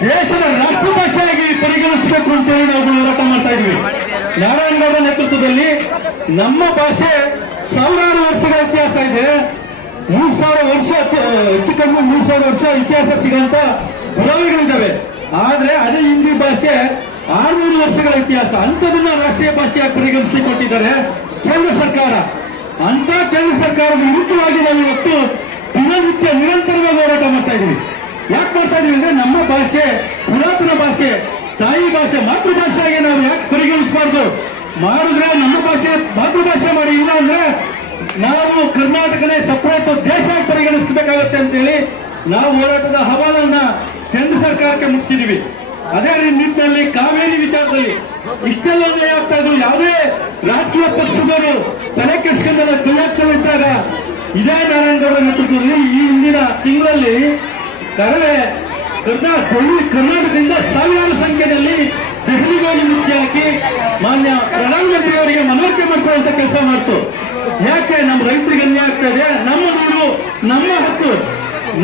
ದೇಶದ ರಾಷ್ಟ್ರ ಭಾಷೆಯಾಗಿ ಪರಿಗಣಿಸಬೇಕು ಅಂತೇಳಿ ನಾವು ಹೋರಾಟ ಮಾಡ್ತಾ ಇದೀವಿ. ನಾರಾಯಣಗೌಡ ನೇತೃತ್ವದಲ್ಲಿ ನಮ್ಮ ಭಾಷೆ ಸಾವಿರಾರು ವರ್ಷಗಳ ಇತಿಹಾಸ ಇದೆ. 3000 ವರ್ಷ, ಹೆಚ್ಚು ಕಮ್ಮಿ 3000 ವರ್ಷ ಇತಿಹಾಸ ಸಿಗಂತ ಪುರಾವೆಗಳಿದ್ದಾವೆ. ಆದ್ರೆ ಅದೇ ಹಿಂದಿ ಭಾಷೆ 600 ವರ್ಷಗಳ ಇತಿಹಾಸ. ಅಂಥದನ್ನ ರಾಷ್ಟ್ರೀಯ ಭಾಷೆಯಾಗಿ ಪರಿಗಣಿಸಿ ಕೊಟ್ಟಿದ್ದಾರೆ ಕೇಂದ್ರ ಸರ್ಕಾರ. ಅಂತ ಕೇಂದ್ರ ಸರ್ಕಾರದ ವಿರುದ್ಧವಾಗಿ ನಾವು ಇವತ್ತು ದಿನನಿತ್ಯ ನಿರಂತರವಾಗಿ ಹೋರಾಟ ಮಾಡ್ತಾ ಇದೀವಿ. ಯಾಕೆ ಮಾಡ್ತಾ ಇದೀವಿ ಅಂದ್ರೆ, ನಮ್ಮ ಭಾಷೆ ಪುರಾತನ ಭಾಷೆ, ತಾಯಿ ಭಾಷೆ, ಮಾತೃಭಾಷೆಯಾಗಿ ನಾವು ಯಾಕೆ ಪರಿಗಣಿಸಬಾರ್ದು? ಮಾಡಿದ್ರೆ ನಮ್ಮ ಭಾಷೆ ಮಾತೃಭಾಷೆ ಮಾಡಿ, ಇಲ್ಲ ಅಂದ್ರೆ ನಾವು ಕರ್ನಾಟಕನೇ ಸಪರೇಟ್ ದೇಶ ಪರಿಗಣಿಸಬೇಕಾಗತ್ತೆ ಅಂತೇಳಿ ನಾವು ಹೋರಾಟದ ಹವಾಲನ್ನ ಕೇಂದ್ರ ಸರ್ಕಾರಕ್ಕೆ ಮುಟ್ಟಿಸಿದೀವಿ. ಅದೇ ನಿಟ್ಟಿನಲ್ಲಿ ಕಾವೇರಿ ವಿಚಾರದಲ್ಲಿ ಇಷ್ಟೆಲ್ಲ ಅನ್ಯಾಯ ಆಗ್ತಾ ಇದ್ರು. ಯಾವುದೇ ರಾಜಕೀಯ ಪಕ್ಷದವರು ತಲೆ ಕೆಡಿಸ್ಕೊಂಡ ಕೈಯಾಕ್ಷರ ಇದ್ದಾಗ ಇದೇ ನಾರಾಯಣಗೌಡ ನೇತೃತ್ವದಲ್ಲಿ ಈ ಹಿಂದಿನ ತಿಂಗಳಲ್ಲಿ ಕರ್ನಾಟಕದಿಂದ ಸಾವಿರಾರು ಸಂಖ್ಯೆಯಲ್ಲಿ ದೆಹಲಿಗೆ ಹೋಗಿ ಮುಖ್ಯ ಹಾಕಿ ಮಾನ್ಯ ಪ್ರಧಾನಮಂತ್ರಿಯವರಿಗೆ ಮನವರಿಕೆ ಮಾಡ್ಕೊಳ್ಳುವಂತ ಕೆಲಸ ಮಾಡ್ತು. ಯಾಕೆ ನಮ್ಮ ರೈತರಿಗೆ ಅನ್ಯಾಯ ಆಗ್ತಾ ಇದೆ, ನಮ್ಮ ದುಡ್ಡು ನಮ್ಮ ಹಕ್ಕು,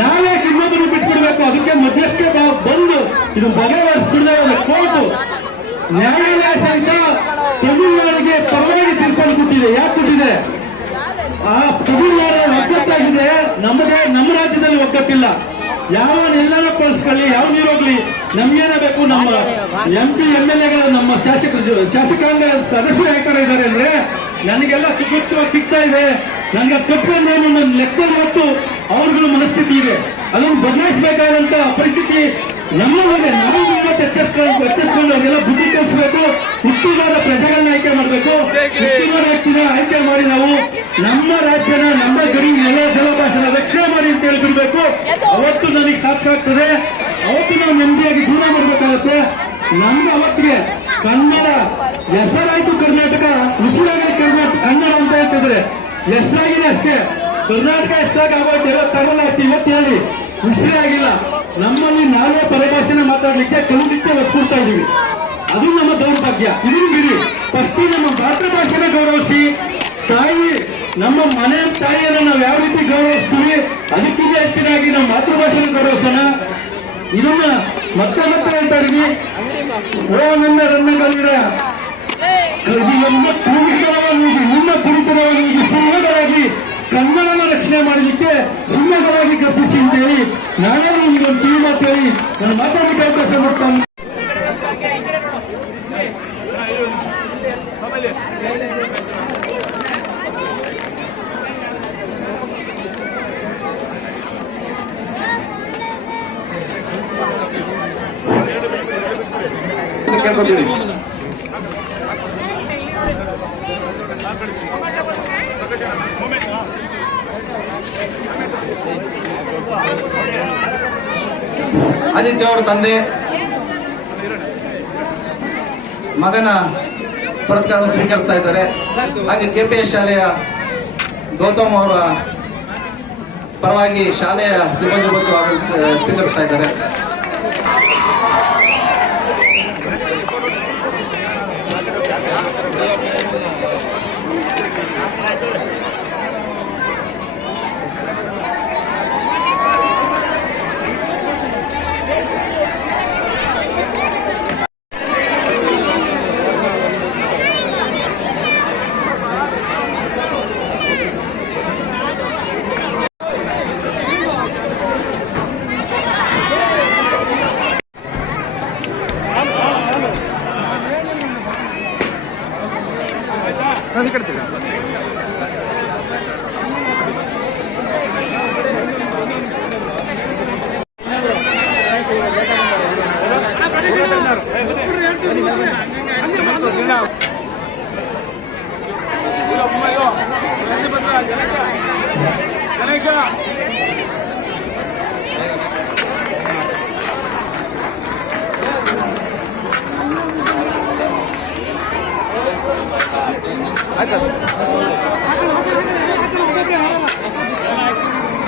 ನಾವೇ ಇನ್ನೊಬ್ಬರು ಬಿಟ್ಬಿಡ್ಬೇಕು, ಅದಕ್ಕೆ ಮಧ್ಯಸ್ಥೆ ಬಂದು ಇದು ಬಗೆಹರಿಸ್ಬಿಡ್ದ ಕೋರ್ಟು ನ್ಯಾಯಾಲಯ ಸಹಿತ ತಮಿಳುನಾಡಿಗೆ ಪರವಾಗಿ ತೀರ್ಪನ್ನು ಕೊಟ್ಟಿದೆ. ಯಾಕೆ ಕೊಟ್ಟಿದೆ? ಆ ತಮಿಳುನಾಡು ಒಗ್ಗಟ್ಟಾಗಿದೆ, ನಮ್ಮ ರಾಜ್ಯದಲ್ಲಿ ಒಗ್ಗಟ್ಟಿಲ್ಲ. ಯಾವನ್ನೆಲ್ಲರೂ ಕಳಿಸ್ಕೊಳ್ಳಿ, ಯಾವ ನೀರೋಗ್ಲಿ, ನಮ್ಗೇನೇ ಬೇಕು. ನಮ್ಮ MP MLAಗಳ ನಮ್ಮ ಶಾಸಕಾಂಗ ಸದಸ್ಯರು ಯಾಕೆ ಇದ್ದಾರೆ ಅಂದ್ರೆ ನನಗೆಲ್ಲ ಸಿಗ್ತಾ ಇದೆ, ನನಗೆ ತಪ್ಪೇನು ನನ್ನ ಲೆಕ್ಕದಲ್ಲಿ ಮತ್ತು ಅವ್ರಿಗೂ ಮನಸ್ಥಿತಿ ಇದೆ. ಅದನ್ನು ಬದಲಾಯಿಸಬೇಕಾದಂತ ಪರಿಸ್ಥಿತಿ ನಮ್ಮಲ್ಲಿದೆ. ನಾವು ಎಚ್ಚೆತ್ಕೊಂಡು ಅವರೆಲ್ಲ ಬುದ್ಧಿ ಕಲಿಸಬೇಕು. ಹುಟ್ಟುಗಾರ ಪ್ರಜೆಗಳನ್ನ ಆಯ್ಕೆ ಮಾಡಬೇಕು. ಹುಟ್ಟುಗಾರ ವ್ಯಕ್ತಿನ ಆಯ್ಕೆ ಮಾಡಿ ನಾವು ನಮ್ಮ ರಾಜ್ಯನ, ನಮ್ಮ ಗಡಿ ಎಲ್ಲ ಜಲಭಾಷೆನ ರಕ್ಷಣೆ ಮಾಡಿ ಅಂತ ಹೇಳಿ ಬಿಡಬೇಕು. ಅವತ್ತು ನನಗೆ ಸಾಕಾಗ್ತದೆ, ಅವತ್ತು ನಾವು ನೆಮ್ಮದಿಯಾಗಿ ಜೀವನ ಮಾಡಬೇಕಾಗತ್ತೆ. ನಮ್ಗೆ ಅವತ್ತಿಗೆ ಕನ್ನಡ ಹೆಸರಾಯ್ತು, ಕರ್ನಾಟಕ ಉಸಿರಾಗಿ ಕನ್ನಡ ಅಂತ ಹೇಳ್ತಿದ್ರೆ ಹೆಸರಾಗಿದೆ ಅಷ್ಟೇ. ಕರ್ನಾಟಕ ಹೆಸರಾಗಿ ಆಗೋಯ್ತು, ತರಲ್ಲ ಇವತ್ತು ಹೇಳಿ ಉಸಿರಾಗಿಲ್ಲ. ನಮ್ಮಲ್ಲಿ ನಾವೇ ಪರಭಾಷೆನ ಮಾತಾಡ್ಲಿಕ್ಕೆ ಕಲಿಲಿಕ್ಕೆ ಒತ್ತು ಕೊಡ್ತಾ ಇದೀವಿ. ಅದು ನಮ್ಮ ದೌರ್ಭಾಗ್ಯ. ಇದನ್ನು ಬಿಡಿ, ಫಸ್ಟ್ ನಮ್ಮ ಮಾತೃಭಾಷೆನ ಗೌರವಿಸಿ. ತಾಯಿ, ನಮ್ಮ ಮನೆ ತಾಯಿಯನ್ನು ನಾವು ಯಾವ ರೀತಿ ಗೌರವಿಸ್ತೀವಿ ಅದಕ್ಕಿಂತ ಹೆಚ್ಚಿನಾಗಿ ನಮ್ಮ ಮಾತೃಭಾಷೆನ ಗೌರವಿಸೋಣ. ಇದನ್ನ ಮತ್ತೆ ಹೇಳ್ತಾ ಇದೀವಿ. ಓ ನನ್ನ ರನ್ನಗಲ್ಲಿರ ನಿಮ್ಮ ಕುರಿತರವಾಗಿ ಸುಮ್ಮದರಾಗಿ ಕನ್ನಡನ ರಕ್ಷಣೆ ಮಾಡಲಿಕ್ಕೆ ಸುಮ್ಮದರಾಗಿ ಗರ್ಜಿಸಿ ಅಂತೇಳಿ ನಾನೇ ನಿಮಗೊಂದು ಟಿವಿ ಮಾತು ಹೇಳಿ ನಾನು ಮಾತಾಡಲಿಕ್ಕೆ ಅವಕಾಶ ಮಾಡ್ತಾನೆ. ಕೇಳ್ಕೊತೀವಿ. ಆದಿತ್ಯ ಅವರ ತಂದೆ ಮಗನ ಪುರಸ್ಕಾರ ಸ್ವೀಕರಿಸ್ತಾ ಇದ್ದಾರೆ. ಹಾಗೆ KPS ಶಾಲೆಯ ಗೌತಮ್ ಅವರ ಪರವಾಗಿ ಶಾಲೆಯ ಸಿಬ್ಬಂದಿ ಬಂದು ಸ್ವೀಕರಿಸ್ತಾ ಇದ್ದಾರೆ.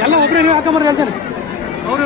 ಎಲ್ಲ ಒಬ್ಬರೇ ನೀವು ಹಾಕೊಂಬರ್ರಿ ಹೇಳ್ತೇನೆ. ಅವ್ರು